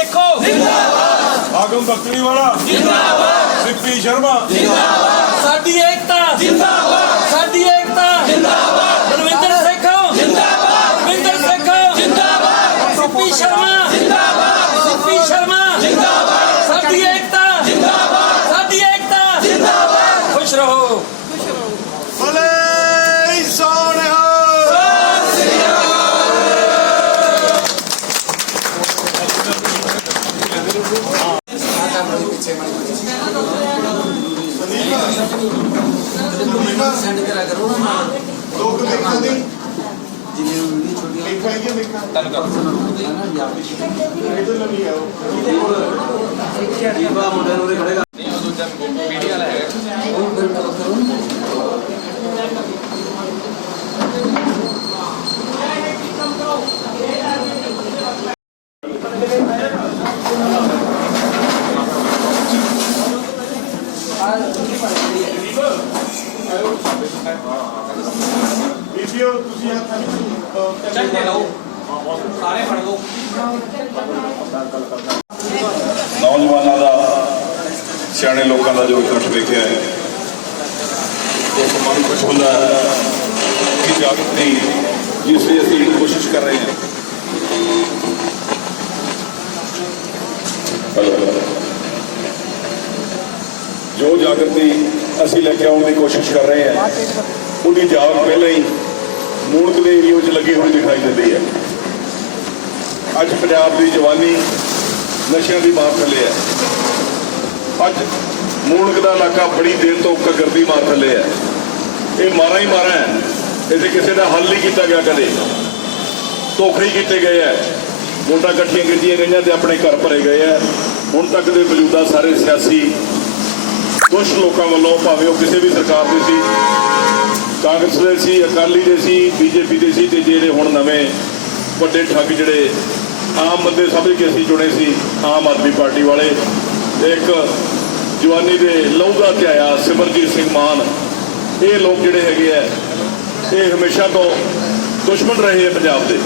ਸੇਖੋ ਆਗਮ ਬਖਤਰੀ ਵਾਲਾ। ਜਿੰਦਾਬਾਦ। ਸਿੱਪੀ ਸ਼ਰਮਾ। ਸਾਡੀ ਏਕਤਾ। ਜਿੰਦਾਬਾਦ। ਸਾਡੀ ਏਕਤਾ। ਜਿੰਦਾਬਾਦ। ਬਲਵਿੰਦਰ ਸੇਖੋ। ਜਿੰਦਾਬਾਦ। ਬਲਵਿੰਦਰ ਸੇਖੋ। ਜਿੰਦਾਬਾਦ। ਸਿੱਪੀ ਸ਼ਰਮਾ ਜਿੰਦਾਬਾਦ ਸਿੱਪੀ ਸ਼ਰਮਾ ਜਿੰਦਾਬਾਦ ਸਾਡੀ ਏਕਤਾ ਜਿੰਦਾਬਾਦ ਸਾਡੀ ਏਕਤਾ ਜਿੰਦਾਬਾਦ ਖੁਸ਼ ਰਹੋ ਭਲੇ ਸੋਹਣਿਆ ਲੋਕ ਦੇਖਾਂ ਦੀ ਦੇਖਾਂ ਹੀ ਤਨ ਕਰ। ਇਧਰ ਲੱਗੀ ਆਓ ਬੀਬੀਓ ਤੁਸੀਂ ਹੱਥ ਨਹੀਂ ਚੱਲਦੇ ਰਹੋ ਸਾਰੇ ਫੜ ਲਓ ਨੌਜਵਾਨਾਂ ਦਾ ਸਿਆਣੇ ਲੋਕਾਂ ਦਾ ਜੋ ਇਕੱਠ ਵੇਖਿਆ ਹੈ ਉਸ ਮਨ ਕੁਝ ਹੁੰਦਾ ਹੈ ਕਿ ਜਾਗਰਤੀ ਜਿਸ ਲਈ ਅਸੀਂ ਕੋਸ਼ਿਸ਼ ਕਰ ਰਹੇ ਹਾਂ ਜੋ ਜਾਗਰਤੀ ਅਸੀਂ ਲੈ ਕੇ ਆਉਣ ਦੀ ਕੋਸ਼ਿਸ਼ ਕਰ ਰਹੇ ਹਾਂ ਉਹਦੀ ਜਾਗ ਪਹਿਲਾਂ ਹੀ ਮੂਣਕ ਦੇ ਵਿੱਚ ਲੱਗੀ ਹੋਈ ਦਿਖਾਈ ਦਿੰਦੀ ਹੈ। ਅੱਜ ਪੰਜਾਬ ਦੀ ਜਵਾਨੀ ਨਸ਼ਿਆਂ ਦੀ ਮਾਰ ਥੱਲੇ ਹੈ। ਅੱਜ ਮੂਣਕ ਦਾ ਇਲਾਕਾ ਬੜੀ ਦੇਰ ਤੋਂ ਘੱਗਰ ਦੀ ਮਾਰ ਥੱਲੇ ਹੈ। ਇਹ ਮਾਰਾ ਹੀ ਮਾਰਾ ਹੈ। ਇਹਦੇ ਕਿਸੇ ਦਾ ਹੱਲ ਨਹੀਂ ਕੀਤਾ ਗਿਆ ਕਦੇ। ਧੋਖੇ ਹੀ ਕੀਤੇ ਗਏ ਹੈ। ਵੋਟਾਂ ਇਕੱਠੀਆਂ ਕੀਤੀਆਂ ਗਈਆਂ ਤੇ ਆਪਣੇ ਘਰ ਭਰੇ ਗਏ ਹੈ। ਹੁਣ ਤੱਕ ਦੇ ਮੌਜੂਦਾ ਸਾਰੇ ਸਿਆਸੀ ਕੁਝ ਲੋਕਾਂ ਵੱਲੋਂ ਭਾਵੇਂ ਉਹ ਕਿਸੇ ਵੀ ਸਰਕਾਰ ਦੇ ਸੀ, ਕਾਂਗਰਸ ਦੇ ਸੀ, ਅਕਾਲੀ ਦੇ ਸੀ, ਬੀਜੇਪੀ ਦੇ ਸੀ, ਤੇ ਜਿਹੜੇ ਹੁਣ ਨਵੇਂ ਵੱਡੇ ਠੱਗ ਜਿਹੜੇ ਆਮ ਬੰਦੇ ਸਮਝ ਕੇ ਅਸੀਂ ਚੁਣੇ ਸੀ, ਆਮ ਆਦਮੀ ਪਾਰਟੀ ਵਾਲੇ, ਤੇ ਇੱਕ ਜਵਾਨੀ ਦੇ ਲਹੂ ਦਾ ਧਿਆਇਆ ਸਿਮਰਜੀਤ ਸਿੰਘ ਮਾਨ, ਇਹ ਲੋਕ ਜਿਹੜੇ ਹੈਗੇ ਆ, ਇਹ ਹਮੇਸ਼ਾ ਤੋਂ ਦੁਸ਼ਮਣ ਰਹੇ ਆ ਪੰਜਾਬ ਦੇ।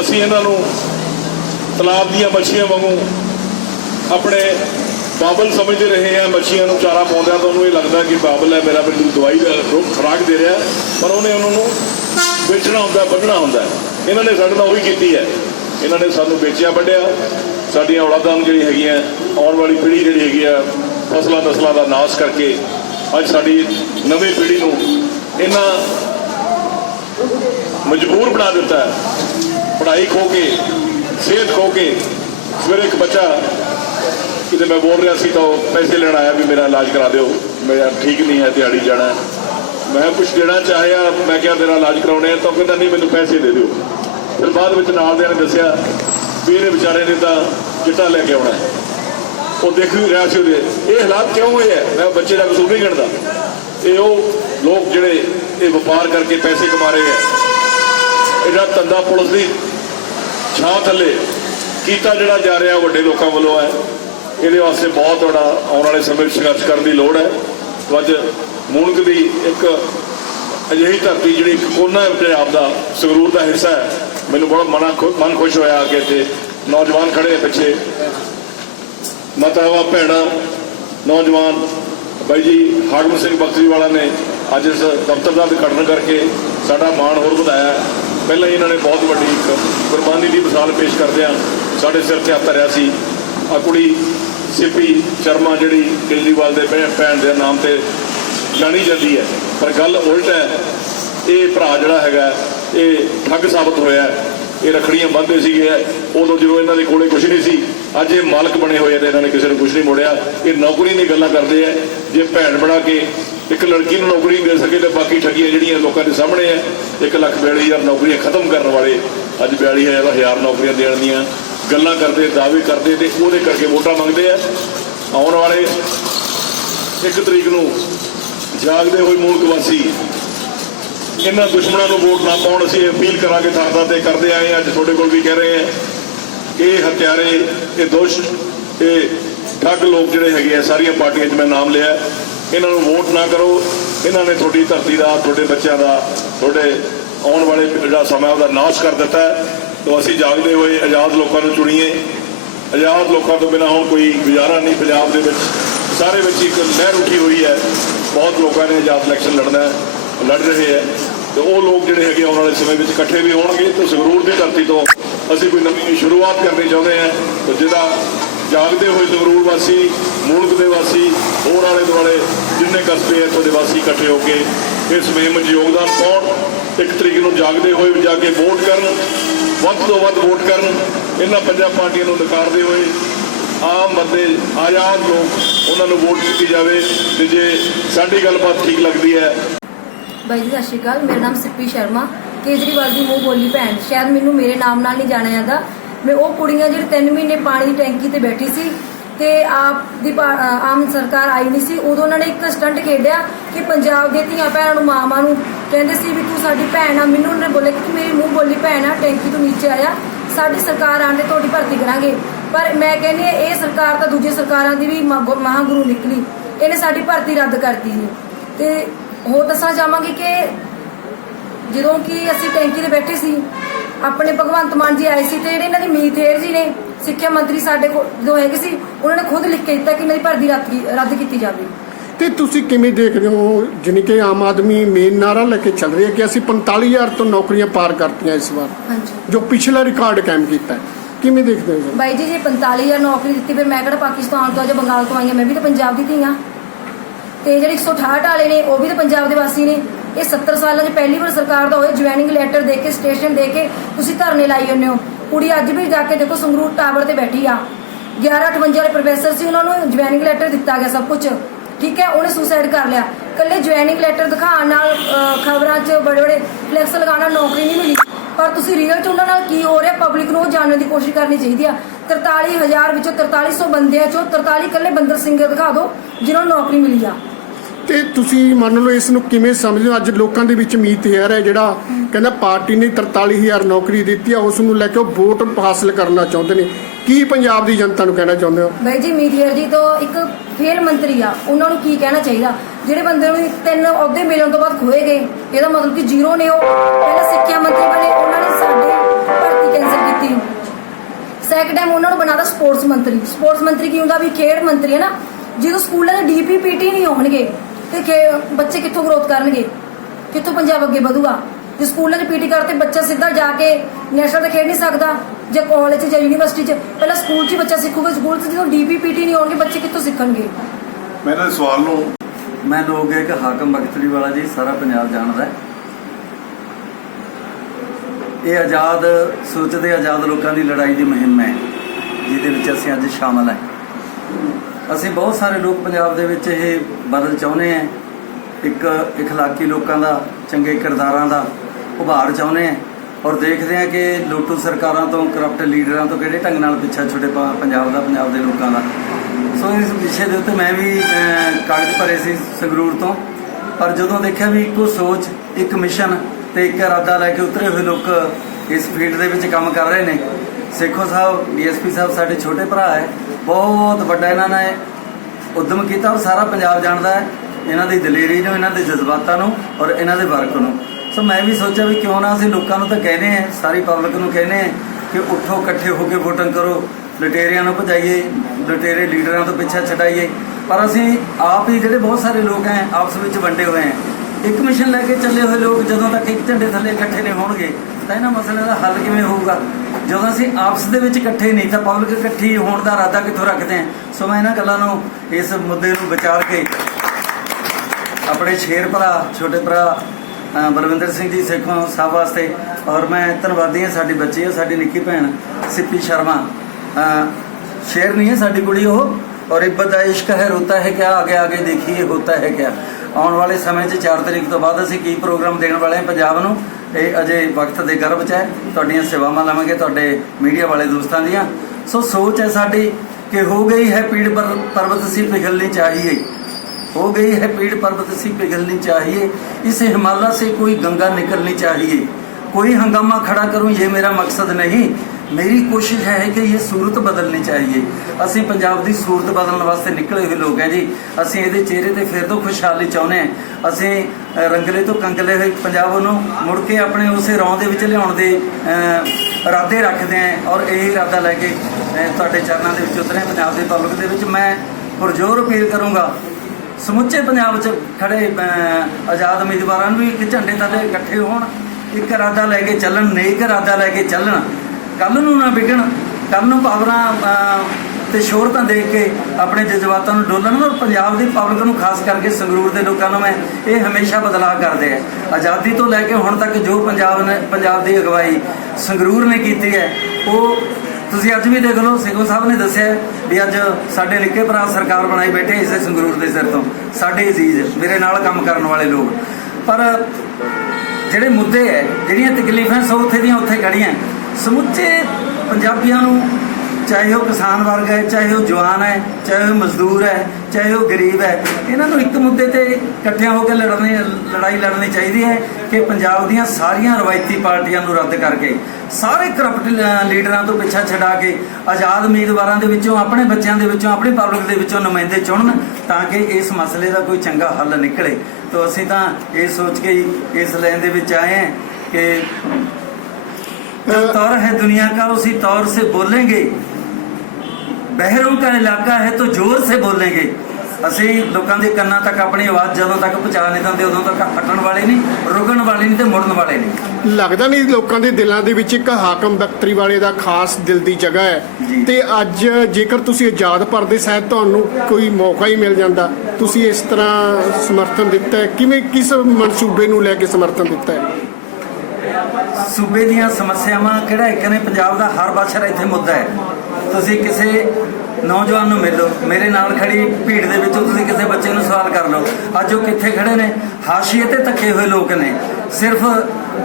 ਅਸੀਂ ਇਹਨਾਂ ਨੂੰ ਤਲਾਬ ਦੀਆਂ ਮੱਛੀਆਂ ਵਾਂਗੂ ਆਪਣੇ ਬਾਬਲ ਸਮਝਦੇ ਰਹੇ ਆ, ਮੱਛੀਆਂ ਨੂੰ ਚਾਰਾ ਪਾਉਂਦਿਆਂ ਤਾਂ ਉਹਨੂੰ ਇਹ ਲੱਗਦਾ ਕਿ ਬਾਬਲ ਹੈ, ਮੇਰਾ ਬਿਲਕੁਲ ਦਵਾਈ ਦਾ ਰੋਗ ਖੁਰਾਕ ਦੇ ਰਿਹਾ ਪਰ ਉਹਨੇ ਉਹਨਾਂ ਨੂੰ ਵੇਚਣਾ ਹੁੰਦਾ, ਵੱਢਣਾ ਹੁੰਦਾ ਇਹਨਾਂ ਨੇ ਸਾਡੇ ਨਾਲ ਉਹੀ ਕੀਤੀ ਹੈ। ਇਹਨਾਂ ਨੇ ਸਾਨੂੰ ਵੇਚਿਆ, ਵੱਢਿਆ। ਸਾਡੀਆਂ ਔਲਾਦਾਂ ਨੂੰ ਜਿਹੜੀ ਹੈਗੀਆਂ, ਆਉਣ ਵਾਲੀ ਪੀੜ੍ਹੀ ਜਿਹੜੀ ਹੈਗੀ ਆ, ਫਸਲਾਂ ਨਸਲਾਂ ਦਾ ਨਾਸ਼ ਕਰਕੇ ਅੱਜ ਸਾਡੀ ਨਵੀਂ ਪੀੜ੍ਹੀ ਨੂੰ ਇਹਨਾਂ ਮਜਬੂਰ ਬਣਾ ਦਿੱਤਾ ਹੈ। ਪੜ੍ਹਾਈ ਖੋ ਕੇ, ਸਿਹਤ ਖੋ ਕੇ ਫਿਰ ਇੱਕ ਬੱਚਾ ਕਿਤੇ ਮੈਂ ਬੋਲ ਰਿਹਾ ਸੀ ਤਾਂ ਉਹ ਪੈਸੇ ਲੈਣ ਆਇਆ ਵੀ ਮੇਰਾ ਇਲਾਜ ਕਰਾ ਦਿਓ। ਮੇਰਾ ਠੀਕ ਨਹੀਂ ਹੈ, ਦਿਹਾੜੀ ਜਾਣਾ ਮੈਂ ਕੁਝ ਦੇਣਾ ਚਾਹਿਆ? ਮੈਂ ਕਿਹਾ, ਤੇਰਾ ਇਲਾਜ ਕਰਾਉਣੇ ਆ ਤਾਂ ਉਹ ਕਹਿੰਦਾ, ਨਹੀਂ, ਮੈਨੂੰ ਪੈਸੇ ਦੇ ਦਿਓ। ਫਿਰ ਬਾਅਦ ਵਿੱਚ ਨਾਲ ਦਿਆਂ ਨੇ ਦੱਸਿਆ ਵੀ ਇਹਨੇ ਵਿਚਾਰੇ ਨੇ ਤਾਂ ਚਿੱਟਾ ਲੈ ਕੇ ਆਉਣਾ ਉਹ ਦੇਖ ਵੀ ਰਿਹਾ ਸੀ ਉਹਦੇ। ਇਹ ਹਾਲਾਤ ਕਿਉਂ ਹੋਏ ਹੈ? ਮੈਂ ਬੱਚੇ ਦਾ ਕਸੂਰ ਨਹੀਂ ਗਿਣਦਾ। ਇਹ ਉਹ ਲੋਕ ਜਿਹੜੇ ਇਹ ਵਪਾਰ ਕਰਕੇ ਪੈਸੇ ਕਮਾ ਰਹੇ ਹੈ। ਇਹਦਾ ਧੰਦਾ ਪੁਲਿਸ ਦੀ ਛਾਂ ਥੱਲੇ ਕੀਤਾ ਜਿਹੜਾ ਜਾ ਰਿਹਾ ਵੱਡੇ ਲੋਕਾਂ ਵੱਲੋਂ ਹੈ। ਇਹਦੇ ਵਾਸਤੇ ਬਹੁਤ ਬੜਾ ਆਉਣ ਵਾਲੇ ਸਮੇਂ ਵਿੱਚ ਸੰਘਰਸ਼ ਕਰਨ ਦੀ ਲੋੜ ਹੈ। ਤੋ ਅੱਜ ਮੂਲਕ ਦੀ ਇੱਕ ਅਜਿਹੀ ਧਰਤੀ ਜਿਹੜੀ ਇੱਕ ਕੋਨਾ ਹੈ ਪੰਜਾਬ ਦਾ, ਸੰਗਰੂਰ ਦਾ ਹਿੱਸਾ ਹੈ। ਮੈਨੂੰ ਬੜਾ ਮਨਾ ਖੁ- ਮਨ ਖੁਸ਼ ਹੋਇਆ ਕਿ ਇੱਥੇ ਨੌਜਵਾਨ ਖੜੇ ਆ ਪਿੱਛੇ। ਮਾਤਾਵਾਂ, ਭੈਣਾਂ, ਨੌਜਵਾਨ ਬਾਈ ਜੀ, ਹਾਕਮ ਸਿੰਘ ਬਖਤਰੀ ਵਾਲਾ ਨੇ ਅੱਜ ਇਸ ਦਫ਼ਤਰ ਦਾ ਉਦਘਾਟਨ ਕਰਕੇ ਸਾਡਾ ਮਾਣ ਹੋਰ ਵਧਾਇਆ। ਪਹਿਲਾਂ ਹੀ ਇਹਨਾਂ ਨੇ ਬਹੁਤ ਵੱਡੀ ਇੱਕ ਕੁਰਬਾਨੀ ਦੀ ਮਿਸਾਲ ਪੇਸ਼ ਕਰਦਿਆਂ ਸਾਡੇ ਸਿਰ ਤੇ ਹੱਥ ਧਰਿਆ ਸੀ। ਕੁੜੀ ਸਿੱਪੀ ਸ਼ਰਮਾ ਜਿਹੜੀ ਕੇਜਰੀਵਾਲ ਦੇ ਭੈ- ਭੈਣ ਦੇ ਨਾਮ ਤੇ ਜਾਣੀ ਜਾਂਦੀ ਹੈ। ਪਰ ਗੱਲ ਉਲਟ ਹੈ, ਇਹ ਭਰਾ ਜਿਹੜਾ ਹੈਗਾ, ਇਹ ਠੱਗ ਸਾਬਤ ਹੋਇਆ ਇਹ ਰਖੜੀਆਂ ਬੰਨ੍ਹਦੇ ਸੀਗੇ। ਉਦੋਂ ਜਦੋਂ ਇਹਨਾਂ ਦੇ ਕੋਲੇ ਕੁਝ ਨਹੀਂ ਸੀ, ਅੱਜ ਇਹ ਮਾਲਕ ਬਣੇ ਹੋਏ ਨੇ ਇਹਨਾਂ ਨੇ ਕਿਸੇ ਨੂੰ ਕੁਝ ਨਹੀਂ ਮੋੜਿਆ। ਇਹ ਨੌਕਰੀ ਦੀ ਗੱਲਾਂ ਕਰਦੇ ਆ। ਜੇ ਭੈਣ ਬਣਾ ਕੇ ਇੱਕ ਲੜਕੀ ਨੂੰ ਨੌਕਰੀ ਦੇ ਸਕੇ ਤੇ ਬਾਕੀ ਠੱਗੀਆਂ ਜਿਹੜੀਆਂ ਲੋਕਾਂ ਦੇ ਸਾਹਮਣੇ ਆ 1 ਲੱਖ 42000 ਨੌਕਰੀਆਂ ਖਤਮ ਕਰਨ ਵਾਲੇ ਅੱਜ 42000 ਹਜ਼ਾਰ ਨੌਕਰੀਆਂ ਦੇਣ ਦੀਆਂ। ਗੱਲਾਂ ਕਰਦੇ, ਦਾਅਵੇ ਕਰਦੇ ਤੇ ਉਹਦੇ ਕਰਕੇ ਵੋਟਾਂ ਮੰਗਦੇ ਆ। ਆਉਣ ਵਾਲੇ ਇੱਕ ਤਰੀਕ ਨੂੰ ਜਾਗਦੇ ਹੋਏ ਮੂਲਕ ਵਾਸੀ ਇਹਨਾਂ ਦੁਸ਼ਮਣਾਂ ਨੂੰ ਵੋਟ ਨਾ ਪਾਉਣ ਅਸੀਂ ਅਪੀਲ ਕਰਾਂਗੇ, ਥਾਂ ਥਾਂ ਤੇ ਕਰਦੇ ਆਏ ਅੱਜ ਤੁਹਾਡੇ ਕੋਲ ਵੀ ਕਹਿ ਰਹੇ ਹਾਂ ਕਿ ਇਹ ਹਥਿਆਰੇ, ਇਹ ਦੋਸ਼ ਇਹ ਠੱਗ ਲੋਕ ਜਿਹੜੇ ਹੈਗੇ ਆ, ਸਾਰੀਆਂ ਪਾਰਟੀਆਂ 'ਚ ਮੈਂ ਨਾਮ ਲਿਆ। ਇਹਨਾਂ ਨੂੰ ਵੋਟ ਨਾ ਕਰੋ। ਇਹਨਾਂ ਨੇ ਤੁਹਾਡੀ ਧਰਤੀ ਦਾ, ਤੁਹਾਡੇ ਬੱਚਿਆਂ ਦਾ, ਤੁਹਾਡੇ ਆਉਣ ਵਾਲੇ ਜਿਹੜਾ ਸਮਾਂ ਉਹਦਾ ਨਾਸ਼ ਕਰ ਦਿੱਤਾ। ਹੈ ਤੋਂ ਅਸੀਂ ਜਾਗਦੇ ਹੋਏ ਆਜ਼ਾਦ ਲੋਕਾਂ ਨੂੰ ਚੁਣੀਏ। ਆਜ਼ਾਦ ਲੋਕਾਂ ਤੋਂ ਬਿਨਾਂ ਹੁਣ ਕੋਈ ਗੁਜ਼ਾਰਾ ਨਹੀਂ ਪੰਜਾਬ ਦੇ ਵਿੱਚ। ਸਾਰੇ ਵਿੱਚ ਇੱਕ ਲਹਿਰ ਉੱਠੀ ਹੋਈ ਹੈ। ਬਹੁਤ ਲੋਕਾਂ ਨੇ ਆਜ਼ਾਦ ਇਲੈਕਸ਼ਨ ਲੜਨਾ ਹੈ, ਲੜ ਰਹੇ ਹੈ। ਤੇ ਉਹ ਲੋਕ ਜਿਹੜੇ ਹੈਗੇ ਆਉਣ ਵਾਲੇ ਸਮੇਂ ਵਿੱਚ ਇਕੱਠੇ ਵੀ ਹੋਣਗੇ ਤੇ ਸੰਗਰੂਰ ਦੀ ਧਰਤੀ ਤੋਂ ਅਸੀਂ ਕੋਈ ਨਵੀਂ ਸ਼ੁਰੂਆਤ ਕਰਨੀ ਚਾਹੁੰਦੇ ਹਾਂ। ਤੇ ਜਿਹਦਾ ਜਾਗਦੇ ਹੋਏ ਸੰਗਰੂਰ ਵਾਸੀ, ਮੂਲਕ ਦੇ ਵਾਸੀ, ਹੋਰ ਆਲੇ ਦੁਆਲੇ ਜਿੰਨੇ ਕਸਬੇ ਇੱਥੋਂ ਦੇ ਵਾਸੀ ਇਕੱਠੇ ਹੋ ਕੇ ਇਸ ਮੁਹਿੰਮ 'ਚ ਯੋਗਦਾਨ ਪਾਉਣ, ਇੱਕ ਤਰੀਕ ਨੂੰ ਜਾਗਦੇ ਹੋਏ ਜਾ ਕੇ ਵੋਟ ਕਰਨ ਵੱਧ ਤੋਂ ਵੱਧ ਵੋਟ ਕਰਨ, ਇਹਨਾਂ ਪੰਜਾਂ ਪਾਰਟੀਆਂ ਨੂੰ ਨਕਾਰਦੇ ਹੋਏ ਆਮ ਬੰਦੇ, ਆਜ਼ਾਦ ਲੋਕ ਉਹਨਾਂ ਨੂੰ ਵੋਟ ਕੀਤੀ ਜਾਵੇ ਤੇ ਜੇ ਸਾਡੀ ਗੱਲਬਾਤ ਠੀਕ ਲੱਗਦੀ ਹੈ। ਬਾਈ ਜੀ, ਸਤਿ ਸ਼੍ਰੀ ਅਕਾਲ। ਮੇਰਾ ਨਾਮ ਸਿੱਪੀ ਸ਼ਰਮਾ। ਕੇਜਰੀਵਾਲ ਦੀ ਮੂੰਹ ਬੋਲੀ ਭੈਣ। ਸ਼ਾਇਦ ਮੈਨੂੰ ਮੇਰੇ ਨਾਮ ਨਾਲ ਨਹੀਂ ਜਾਣਿਆ ਜਾਂਦਾ। ਮੈਂ ਉਹ ਕੁੜੀਆਂ ਜਿਹੜੀ 3 ਮਹੀਨੇ ਪਾਣੀ ਦੀ ਟੈਂਕੀ ਤੇ ਬੈਠੀ ਸੀ ਤੇ ਆਪ ਦੀ ਪਾ- ਆਮ ਸਰਕਾਰ ਆਈ ਨਹੀਂ ਸੀ। ਉਦੋਂ ਉਹਨਾਂ ਨੇ ਇੱਕ ਸਟੰਟ ਖੇਡਿਆ ਕਿ ਪੰਜਾਬ ਦੇ ਧੀਆਂ ਭੈਣਾਂ ਨੂੰ ਮਾਵਾਂ ਨੂੰ ਕਹਿੰਦੇ ਸੀ ਵੀ ਤੂੰ ਸਾਡੀ ਭੈਣ ਆ। ਮੈਨੂੰ ਉਹਨੇ ਬੋਲਿਆ ਕਿ ਮੇਰੀ ਮੂੰਹ ਬੋਲੀ ਭੈਣ ਆ, ਟੈਂਕੀ ਤੋਂ ਨੀਚੇ ਆਇਆ। ਸਾਡੀ ਸਰਕਾਰ ਆਣ ਦੇ ਤੁਹਾਡੀ ਭਰਤੀ ਕਰਾਂਗੇ। ਪਰ ਮੈਂ ਕਹਿੰਦੀ ਹਾਂ, ਇਹ ਸਰਕਾਰ ਤਾਂ ਦੂਜੀ ਸਰਕਾਰਾਂ ਦੀ ਵੀ ਮਹਾ- ਮਹਾਂਗੁਰੂ ਨਿਕਲੀ। ਇਹਨੇ ਸਾਡੀ ਭਰਤੀ ਰੱਦ ਕਰਤੀ ਜੀ ਤੇ ਹੋਰ ਦੱਸਣਾ ਚਾਹਾਂਗੀ ਕਿ ਜਦੋਂ ਕਿ ਅਸੀਂ ਟੈਂਕੀ ਤੇ ਬੈਠੇ ਸੀ, ਆਪਣੇ ਭਗਵੰਤ ਮਾਨ ਜੀ ਆਏ ਸੀ ਤੇ ਜਿਹੜੇ ਇਹਨਾਂ ਦੇ ਮੀਥੇਰ ਜੀ ਨੇ ਸਿੱਖਿਆ ਮੰਤਰੀ ਸਾਡੇ ਕੋਲ ਜਦੋਂ ਹੈਗੇ ਸੀ ਉਹਨਾਂ ਨੇ ਖੁਦ ਲਿਖ ਕੇ ਦਿੱਤਾ ਕਿ ਮੇਰੀ ਭਰਤੀ ਰੱਦ ਕੀਤੀ ਜਾਵੇ। ਤੇ ਤੁਸੀਂ ਕਿਵੇਂ ਦੇਖਦੇ ਹੋ? ਕਿ ਆਮ ਆਦਮੀ ਮੇਨ ਨਾਰਾ ਲੈ ਕੇ ਚੱਲ ਰਹੀ ਹੈ ਕਿ ਅਸੀਂ 45000 ਤੋਂ ਨੌਕਰੀਆਂ ਪਾਰ ਕਰਤੀਆਂ ਇਸ ਵਾਰ ਹਾਂਜੀ। ਜੋ ਪਿਛਲਾ ਰਿਕਾਰਡ ਕਾਇਮ ਕੀਤਾ ਹੈ। ਕਿਵੇਂ ਦੇਖਦੇ ਹੋ ਬਾਈ ਜੀ ਜੇ 45000 ਨੌਕਰੀ ਦਿੱਤੀ ਫਿਰ ਮੈਂ ਕਿਹੜਾ ਪਾਕਿਸਤਾਨ ਤੋਂ ਜਾਂ ਬੰਗਾਲ ਤੋਂ ਆਈ ਹਾਂ? ਮੈਂ ਵੀ ਤਾਂ ਪੰਜਾਬ ਦੀ ਧੀ ਹਾਂ। ਤੇ ਜਿਹੜੇ 168 ਵਾਲੇ ਨੇ ਉਹ ਵੀ ਤਾਂ ਪੰਜਾਬ ਦੇ ਵਾਸੀ ਨੇ। ਇਹ 70 ਸਾਲਾਂ 'ਚ ਪਹਿਲੀ ਵਾਰ ਸਰਕਾਰ ਦਾ ਹੋਏ ਜੁਆਇਨਿੰਗ ਲੈਟਰ ਦੇ ਕੇ ਸਟੇਸ਼ਨ ਦੇ ਕੇ ਤੁਸੀਂ ਧਰਨੇ ਲਾਈ ਜਾਂਦੇ ਹੋ। ਕੁੜੀ ਅੱਜ ਵੀ ਜਾ ਕੇ ਦੇਖੋ ਸੰਗਰੂਰ ਟਾਵਰ ਤੇ ਬੈਠੀ ਆ। 1158 ਵਾਲੇ ਪ੍ਰੋਫੈਸਰ ਸੀ, ਉਹਨਾਂ ਨੂੰ ਜੁਆਇਨਿੰਗ ਲੈਟਰ ਦਿੱਤਾ ਗਿਆ ਸਭ ਕੁਝ ਠੀਕ ਹੈ, ਉਹਨੇ ਸੁਸਾਈਡ ਕਰ ਲਿਆ। ਕੱਲੇ ਜੁਆਇਨਿੰਗ ਲੈਟਰ ਦਿਖਾਉਣ ਨਾਲ ਖਬਰਾਂ 'ਚ ਬੜੇ ਬੜੇ ਫਲੈਕਸ ਲਗਾਉਣਾ ਨੌਕਰੀ ਨਹੀਂ ਮਿਲੀ। ਪਰ ਤੁਸੀਂ ਰੀਅਲ 'ਚ ਉਹਨਾਂ ਨਾਲ ਕੀ ਹੋ ਰਿਹਾ? ਪਬਲਿਕ ਨੂੰ ਜਾਣਨ ਦੀ ਕੋਸ਼ਿਸ਼ ਕਰਨੀ ਚਾਹੀਦੀ ਆ। 43000 ਵਿੱਚੋਂ 4300 ਬੰਦਿਆਂ 'ਚੋਂ 43 ਕੱਲੇ ਬੰਦਰ ਸਿੰਘ ਦਿਖਾ ਦਿਓ, ਜਿਨ੍ਹਾਂ ਨੂੰ ਨੌਕਰੀ ਮਿਲੀ ਆ। ਤੇ ਤੁਸੀਂ ਮੰਨ ਲਓ ਇਸ ਨੂੰ ਕਿਵੇਂ ਸਮਝਦੇ ਹੋ? ਅੱਜ ਲੋਕਾਂ ਦੇ ਵਿੱਚ ਮੀਤ ਹੈਰ ਹੈ, ਜਿਹੜਾ ਕਹਿੰਦਾ ਪਾਰਟੀ ਨੇ 43000 ਨੌਕਰੀ ਦਿੱਤੀ ਆ, ਉਸ ਨੂੰ ਲੈ ਕੇ ਉਹ ਵੋਟ ਹਾਸਲ ਕਰਨਾ ਚਾਹੁੰਦੇ ਨੇ। ਕੀ ਪੰਜਾਬ ਦੀ ਜਨਤਾ ਨੂੰ ਕਹਿਣਾ ਚਾਹੁੰਦੇ ਹੋ? ਬਾਈ ਜੀ, ਮੀਡੀਆ ਜੀ ਤੋਂ ਇੱਕ ਫੇਲ ਮੰਤਰੀ ਆ, ਉਹਨਾਂ ਨੂੰ ਕੀ ਕਹਿਣਾ ਚਾਹੀਦਾ? ਜਿਹੜੇ ਬੰਦੇ ਨੂੰ ਤਿੰਨ ਅਹੁਦੇ ਮਿਲਣ ਤੋਂ ਬਾਅਦ ਖੋਏ ਗਏ, ਇਹਦਾ ਮਤਲਬ ਕਿ ਜ਼ੀਰੋ ਨੇ ਉਹ। ਪਹਿਲਾਂ ਸਿੱਖਿਆ ਮੰਤਰੀ ਬਣੇ, ਉਹਨਾਂ ਨੇ ਸਾਡੀ ਭਰਤੀ ਕੈਂਸਲ ਕੀਤੀ। ਸੈਕੰਡ ਟਾਈਮ ਉਹਨਾਂ ਨੂੰ ਬਣਾਦਾ ਸਪੋਰਟਸ ਮੰਤਰੀ। ਸਪੋਰਟਸ ਮੰਤਰੀ ਕੀ ਹੁੰਦਾ ਵੀ ਖੇਡ ਮੰਤਰੀ ਹੈ ਨਾ, ਜਦੋਂ ਸਕੂਲਾਂ ਦੇ ਡੀਪੀਪੀਟੀ ਨਹੀਂ ਹੋਣਗੇ ਤੇ ਬੱਚੇ ਕਿੱਥੋਂ ਗਰੋਥ ਕਰਨਗੇ? ਕਿੱਥੋਂ ਪੰਜਾਬ ਅੱਗੇ ਵਧੂਗਾ? ਜੇ ਸਕੂਲਾਂ 'ਚ ਪੀਟੀ ਕਰਤੇ ਬੱਚਾ ਸਿੱਧਾ ਜਾ ਕੇ ਨੈਸ਼ਨਲ ਤੇ ਖੇਡ ਨਹੀਂ ਸਕਦਾ ਜੇ ਕਾਲਜ ਜਾਂ ਯੂਨੀਵਰਸਿਟੀ 'ਚ ਪਹਿਲਾਂ ਸਕੂਲ 'ਚ ਬੱਚਾ ਸਿੱਖੂਗਾ ਸਕੂਲ ਜਦੋਂ ਡੀਪੀ ਪੀਟੀ ਨਹੀਂ ਹੋਣਗੇ ਬੱਚੇ ਕਿੱਥੋਂ ਸਿੱਖਣਗੇ? ਮੈਂ ਸਵਾਲ ਨੂੰ ਮੈਂ ਲੋਕ ਇੱਕ ਹਾਕਮ ਬਖਤਰੀ ਵਾਲਾ ਜੀ ਸਾਰਾ ਪੰਜਾਬ ਜਾਣਦਾ ਇਹ ਆਜ਼ਾਦ ਸੋਚਦੇ ਆਜ਼ਾਦ ਲੋਕਾਂ ਦੀ ਲੜਾਈ ਦੀ ਮੁਹਿੰਮ ਹੈ ਜਿਹਦੇ ਵਿੱਚ ਅਸੀਂ ਅੱਜ ਸ਼ਾਮਲ ਹੈ। ਅਸੀਂ ਬਹੁਤ ਸਾਰੇ ਲੋਕ ਪੰਜਾਬ ਦੇ ਵਿੱਚ ਇਹ ਬਦਲ ਚਾਹੁੰਦੇ ਆ ਇੱਕ ਇਖਲਾਕੀ ਲੋਕਾਂ ਦਾ ਚੰਗੇ ਕਿਰਦਾਰਾਂ ਦਾ ਉਭਾਰ ਚਾਹੁੰਦੇ ਹਾਂ ਔਰ ਦੇਖਦੇ ਹਾਂ ਕਿ ਲੋਟੂ ਸਰਕਾਰਾਂ ਤੋਂ ਕਰਪਟ ਲੀਡਰਾਂ ਤੋਂ ਕਿਹੜੇ ਢੰਗ ਨਾਲ ਪਿੱਛਾ ਛੁੱਟੇ ਪ- ਪੰਜਾਬ ਦਾ, ਪੰਜਾਬ ਦੇ ਲੋਕਾਂ ਦਾ। ਸੋ ਇਸ ਵਿਸ਼ੇ ਦੇ ਉੱਤੇ ਮੈਂ ਵੀ ਕਾਗਜ਼ ਭਰੇ ਸੀ ਸੰਗਰੂਰ ਤੋਂ। ਪਰ ਜਦੋਂ ਦੇਖਿਆ ਵੀ ਇੱਕੋ ਸੋਚ, ਇੱਕ ਮਿਸ਼ਨ ਤੇ ਇੱਕ ਇਰਾਦਾ ਲੈ ਕੇ ਉਤਰੇ ਹੋਏ ਲੋਕ ਇਸ ਫੀਲਡ ਦੇ ਵਿੱਚ ਕੰਮ ਕਰ ਰਹੇ ਨੇ, ਸੇਖੋ ਸਾਹਿਬ, ਡੀਐਸਪੀ ਸਾਹਿਬ ਸਾਡੇ ਛੋਟੇ ਭਰਾ ਹੈ, ਬਹੁਤ ਵੱਡਾ ਇਹਨਾਂ ਨੇ ਉਦਮ ਕੀਤਾ ਔਰ ਸਾਰਾ ਪੰਜਾਬ ਜਾਣਦਾ ਹੈ। ਇਹਨਾਂ ਦੀ ਦਲੇਰੀ ਨੂੰ, ਇਹਨਾਂ ਦੇ ਜਜ਼ਬਾਤਾਂ ਨੂੰ ਔਰ ਇਹਨਾਂ ਦੇ ਵਰਕ ਨੂੰ। ਸੋ ਮੈਂ ਵੀ ਸੋਚਿਆ ਵੀ ਕਿਉਂ ਨਾ ਅਸੀਂ ਲੋਕਾਂ ਨੂੰ ਤਾਂ ਕਹਿੰਦੇ ਆ ਸਾਰੀ ਪਬਲਿਕ ਨੂੰ ਕਹਿੰਦੇ ਆ ਕਿ ਉੱਠੋ, ਇਕੱਠੇ ਹੋ ਕੇ ਵੋਟਿੰਗ ਕਰੋ। ਲਟੇਰਿਆਂ ਨੂੰ ਭਜਾਈਏ, ਲਟੇਰੇ ਲੀਡਰਾਂ ਤੋਂ ਪਿੱਛਾ ਛਡਾਈਏ। ਪਰ ਅਸੀਂ ਆਪ ਹੀ ਜਿਹੜੇ ਬਹੁਤ ਸਾਰੇ ਲੋਕ ਹੈ, ਆਪਸ ਵਿੱਚ ਵੰਡੇ ਹੋਏ ਹੈ। ਇੱਕ ਮਿਸ਼ਨ ਲੈ ਕੇ ਚੱਲੇ ਹੋਏ ਲੋਕ ਜਦੋਂ ਤੱਕ ਇੱਕ ਝੰਡੇ ਥੱਲੇ ਇਕੱਠੇ ਨਹੀਂ ਹੋਣਗੇ, ਤਾਂ ਇਹਨਾਂ ਮਸਲਿਆਂ ਦਾ ਹੱਲ ਕਿਵੇਂ ਹੋਊਗਾ? ਜਦੋਂ ਅਸੀਂ ਆਪਸ ਦੇ ਵਿੱਚ ਇਕੱਠੇ ਨਹੀਂ, ਤਾਂ ਪਬਲਿਕ ਇਕੱਠੀ ਹੋਣ ਦਾ ਇਰਾਦਾ ਕਿੱਥੋਂ ਰੱਖਦੇ ਹਾਂ? ਸੋ ਮੈਂ ਇਹਨਾਂ ਗੱਲਾਂ ਨੂੰ ਇਸ ਮੁੱਦੇ ਨੂੰ ਵਿਚਾਰ ਕੇ ਆਪਣੇ ਸ਼ੇਰ ਭਰਾ, ਛੋਟੇ ਭਰਾ ਬਲਵਿੰਦਰ ਸਿੰਘ ਜੀ ਸੇਖੋਂ ਸਾਹਿਬ ਵਾਸਤੇ ਔਰ ਮੈਂ ਧੰਨਵਾਦੀ ਹਾਂ ਸਾਡੀ ਬੱਚੀ ਹੈ ਸਾਡੀ ਨਿੱਕੀ ਭੈਣ ਸਿੱਪੀ ਸ਼ਰਮਾ। ਸ਼ੇਰ ਨਹੀਂ ਹੈ ਸਾਡੀ ਕੁੜੀ ਉਹ, ਔਰ ਇੱਬਤ ਦਾ ਇਸ਼ਕ ਹੈ, ਰੋਤਾ ਹੈ ਕਿਆ ਆਗੇ ਆਗੇ ਦੇਖੀਏ ਹੋਤਾ ਹੈ ਕਿਆ। ਆਉਣ ਵਾਲੇ ਸਮੇਂ 'ਚ 4 ਤਰੀਕ ਤੋਂ ਬਾਅਦ ਅਸੀਂ ਕੀ ਪ੍ਰੋਗਰਾਮ ਦੇਣ ਵਾਲੇ ਹਾਂ ਪੰਜਾਬ ਨੂੰ, ਇਹ ਅਜੇ ਵਕਤ ਦੇ ਗਰਭ 'ਚ ਹੈ। ਤੁਹਾਡੀਆਂ ਸੇਵਾਵਾਂ ਲਵਾਂਗੇ ਤੁਹਾਡੇ ਮੀਡੀਆ ਵਾਲੇ ਦੋਸਤਾਂ ਦੀਆਂ। ਸੋ ਸੋਚ ਹੈ ਸਾਡੀ ਕਿ ਹੋ ਗਈ ਹੈ ਪੀੜ ਪਰ ਪਰਬਤ ਸੀ, ਪਿਘਲਣੀ ਚਾਹੀਏ। हो गई है पीड़ पर्वत सी पिघलनी चाहिए इस हिमालय से कोई गंगा निकलनी चाहिए कोई हंगामा खड़ा करूं ये मेरा मकसद नहीं ਮੇਰੀ ਕੋਸ਼ਿਸ਼ ਹੈ ਕਿ ਇਹ ਸੂਰਤ ਬਦਲਣੀ ਚਾਹੀਏ ਅਸੀਂ ਪੰਜਾਬ ਦੀ ਸੂਰਤ ਬਦਲਣ ਵਾਸਤੇ ਨਿਕਲੇ ਹੋਏ ਲੋਕ ਹੈ ਜੀ ਅਸੀਂ ਇਹਦੇ ਚਿਹਰੇ ਤੇ ਫਿਰ ਤੋਂ ਖੁਸ਼ਹਾਲੀ ਚਾਹੁੰਦੇ ਹਾਂ ਅਸੀਂ ਅ, ਰੰਗਲੇ ਤੋਂ ਕੰਗਲੇ ਹੋਏ ਪੰਜਾਬ ਨੂੰ ਮੁੜ ਕੇ ਆਪਣੇ ਉਸੇ ਰੌਂ ਦੇ ਵਿੱਚ ਲਿਆਉਣ ਦੇ ਅ, ਇਰਾਦੇ ਰੱਖਦੇ ਹਾਂ ਔਰ ਇਹ ਇਰਾਦਾ ਲੈ ਕੇ ਅਹ, ਤੁਹਾਡੇ ਚਰਨਾਂ ਦੇ ਵਿੱਚ ਉਤਰੇ ਪੰਜਾਬ ਦੇ ਪਬਲਿਕ ਦੇ ਵਿੱਚ ਮੈਂ ਪੁਰਜੋਰ ਅਪੀਲ ਕਰੂੰਗਾ ਸਮੁੱਚੇ ਪੰਜਾਬ 'ਚ ਖੜੇ ਆਜ਼ਾਦ ਉਮੀਦਵਾਰਾਂ ਨੂੰ ਵੀ ਇੱਕ ਝੰਡੇ ਥੱਲੇ ਇਕੱਠੇ ਹੋਣ ਇੱਕ ਇਰਾਦਾ ਲੈ ਕੇ ਚੱਲਣ ਨੇਕ ਇਰਾਦਾ ਲੈ ਕੇ ਚੱਲਣ ਕੱਲ ਨੂੰ ਨਾ ਵਿਗਣ ਕੱਲ ਨੂੰ ਪਾਵਰਾਂ ਅਹ, ਤੇ ਸ਼ੋਹਰਤਾਂ ਦੇਖ ਕੇ ਆਪਣੇ ਜਜ਼ਬਾਤਾਂ ਨੂੰ ਡੋਲਣ ਔਰ ਪੰਜਾਬ ਦੀ ਪਬਲਿਕ ਨੂੰ ਖਾਸ ਕਰਕੇ ਸੰਗਰੂਰ ਦੇ ਲੋਕਾਂ ਨੂੰ ਮੈਂ ਇਹ ਹਮੇਸ਼ਾ ਬਦਲਾਅ ਕਰਦੇ ਆ। ਆਜ਼ਾਦੀ ਤੋਂ ਲੈ ਕੇ ਹੁਣ ਤੱਕ ਜੋ ਪੰਜਾਬ ਨੇ ਪੰਜਾਬ ਦੀ ਅਗਵਾਈ ਸੰਗਰੂਰ ਨੇ ਕੀਤੀ ਹੈ ਉਹ ਤੁਸੀਂ ਅੱਜ ਵੀ ਦੇਖ ਲਓ, ਸਿੰਘੋ ਸਾਹਿਬ ਨੇ ਦੱਸਿਆ ਵੀ ਅੱਜ ਸਾਡੇ ਨਿੱਕੇ ਭਰਾ ਸਰਕਾਰ ਬਣਾਈ ਬੈਠੇ ਇਸੇ ਸੰਗਰੂਰ ਦੇ ਸਿਰ ਤੋਂ। ਸਾਡੇ ਅਜ਼ੀਜ਼, ਮੇਰੇ ਨਾਲ ਕੰਮ ਕਰਨ ਵਾਲੇ ਲੋਕ। ਪਰ ਜਿਹੜੇ ਮੁੱਦੇ ਹੈ, ਜਿਹੜੀਆਂ ਤਕਲੀਫਾਂ ਸੋ ਉੱਥੇ ਦੀਆਂ ਉੱਥੇ ਖੜੀਆਂ ਸਮੁੱਚੇ ਪੰਜਾਬੀਆਂ ਨੂੰ ਚਾਹੇ ਉਹ ਕਿਸਾਨ ਵਰਗ ਹੈ ਚਾਹੇ ਉਹ ਜਵਾਨ ਹੈ ਚਾਹੇ ਉਹ ਮਜ਼ਦੂਰ ਹੈ ਚਾਹੇ ਉਹ ਗਰੀਬ ਹੈ ਇਹਨਾਂ ਨੂੰ ਇੱਕ ਮੁੱਦੇ ਤੇ ਇਕੱਠਿਆਂ ਹੋ ਕੇ ਲੜਨੇ ਲੜਾਈ ਲੜਨੀ ਚਾਹੀਦੀ ਹੈ ਕਿ ਪੰਜਾਬ ਦੀਆਂ ਸਾਰੀਆਂ ਰਵਾਇਤੀ ਪਾਰਟੀਆਂ ਨੂੰ ਰੱਦ ਕਰਕੇ ਸਾਰੇ ਕਰਪਟ ਲੀਡਰਾਂ ਤੋਂ ਪਿੱਛਾ ਛਡਾ ਕੇ ਆਜ਼ਾਦ ਉਮੀਦਵਾਰਾਂ ਦੇ ਵਿੱਚੋਂ ਆਪਣੇ ਬੱਚਿਆਂ ਦੇ ਵਿੱਚੋਂ ਆਪਣੀ ਪਬਲਿਕ ਦੇ ਵਿੱਚੋਂ ਨੁਮਾਇੰਦੇ ਚੁਣਨ ਤਾਂ ਕਿ ਇਸ ਮਸਲੇ ਦਾ ਕੋਈ ਚੰਗਾ ਹੱਲ ਨਿਕਲੇ। ਤਾਂ ਅਸੀਂ ਤਾਂ ਇਹ ਸੋਚ ਕੇ ਹੀ ਇਸ ਲਾਈਨ ਦੇ ਵਿੱਚ ਆਏ ਹਾਂ ਕਿ ਤੌਰ ਹੈ ਦੁਨੀਆ ਕਾ ਉਸੇ ਤੌਰ ਸੇ ਬੋਲेंगे ਬਹਿਰੂ ਦਾ ਇਲਾਕਾ ਹੈ ਤਾਂ ਜ਼ੋਰ ਸੇ ਬੋਲेंगे ਅਸੀਂ ਲੋਕਾਂ ਦੇ ਕੰਨਾਂ ਤੱਕ ਆਪਣੀ ਆਵਾਜ਼ ਜਦੋਂ ਤੱਕ ਪਹੁੰਚਾ ਨਹੀਂ ਦਿੰਦੇ ਉਦੋਂ ਤੱਕ ਹਟਣ ਵਾਲੇ ਨਹੀਂ ਰੁਕਣ ਵਾਲੇ ਨਹੀਂ ਤੇ ਮੁੜਨ ਵਾਲੇ ਨਹੀਂ। ਲੱਗਦਾ ਨਹੀਂ ਲੋਕਾਂ ਦੇ ਦਿਲਾਂ ਦੇ ਵਿੱਚ ਇੱਕ ਹਾਕਮ ਬਖਤਰੀ ਵਾਲੇ ਦਾ ਖਾਸ ਦਿਲ ਦੀ ਜਗ੍ਹਾ ਹੈ। ਤੇ ਅੱਜ ਜੇਕਰ ਤੁਸੀਂ ਆਜ਼ਾਦ ਪਰਦੇ ਸਾਹਿਬ ਤੁਹਾਨੂੰ ਕੋਈ ਮੌਕਾ ਹੀ ਮਿਲ ਜਾਂਦਾ ਤੁਸੀਂ ਇਸ ਤਰ੍ਹਾਂ ਸਮਰਥਨ ਦਿੱਤਾ ਹੈ? ਕਿਵੇਂ ਕਿਸ ਮਨਸੂਬੇ ਨੂੰ ਲੈ ਕੇ ਸਮਰਥਨ ਦਿੱਤਾ ਹੈ? ਸੂਬੇ ਦੀਆਂ ਸਮੱਸਿਆਵਾਂ ਕਿਹੜਾ ਇੱਕ ਨੇ? ਪੰਜਾਬ ਦਾ ਹਰ ਬਸ਼ਰ ਇੱਥੇ ਮੁੱਦਾ ਹੈ। ਤੁਸੀਂ ਕਿਸੇ ਨੌਜਵਾਨ ਨੂੰ ਮਿਲੋ ਮੇਰੇ ਨਾਲ ਖੜੀ ਭੀੜ ਦੇ ਵਿੱਚੋਂ ਤੁਸੀਂ ਕਿਸੇ ਬੱਚੇ ਨੂੰ ਸਵਾਲ ਕਰ ਲਓ। ਅੱਜ ਉਹ ਕਿੱਥੇ ਖੜੇ ਨੇ? ਹਾਸ਼ੀਏ ਤੇ ਧੱਕੇ ਹੋਏ ਲੋਕ ਨੇ। ਸਿਰਫ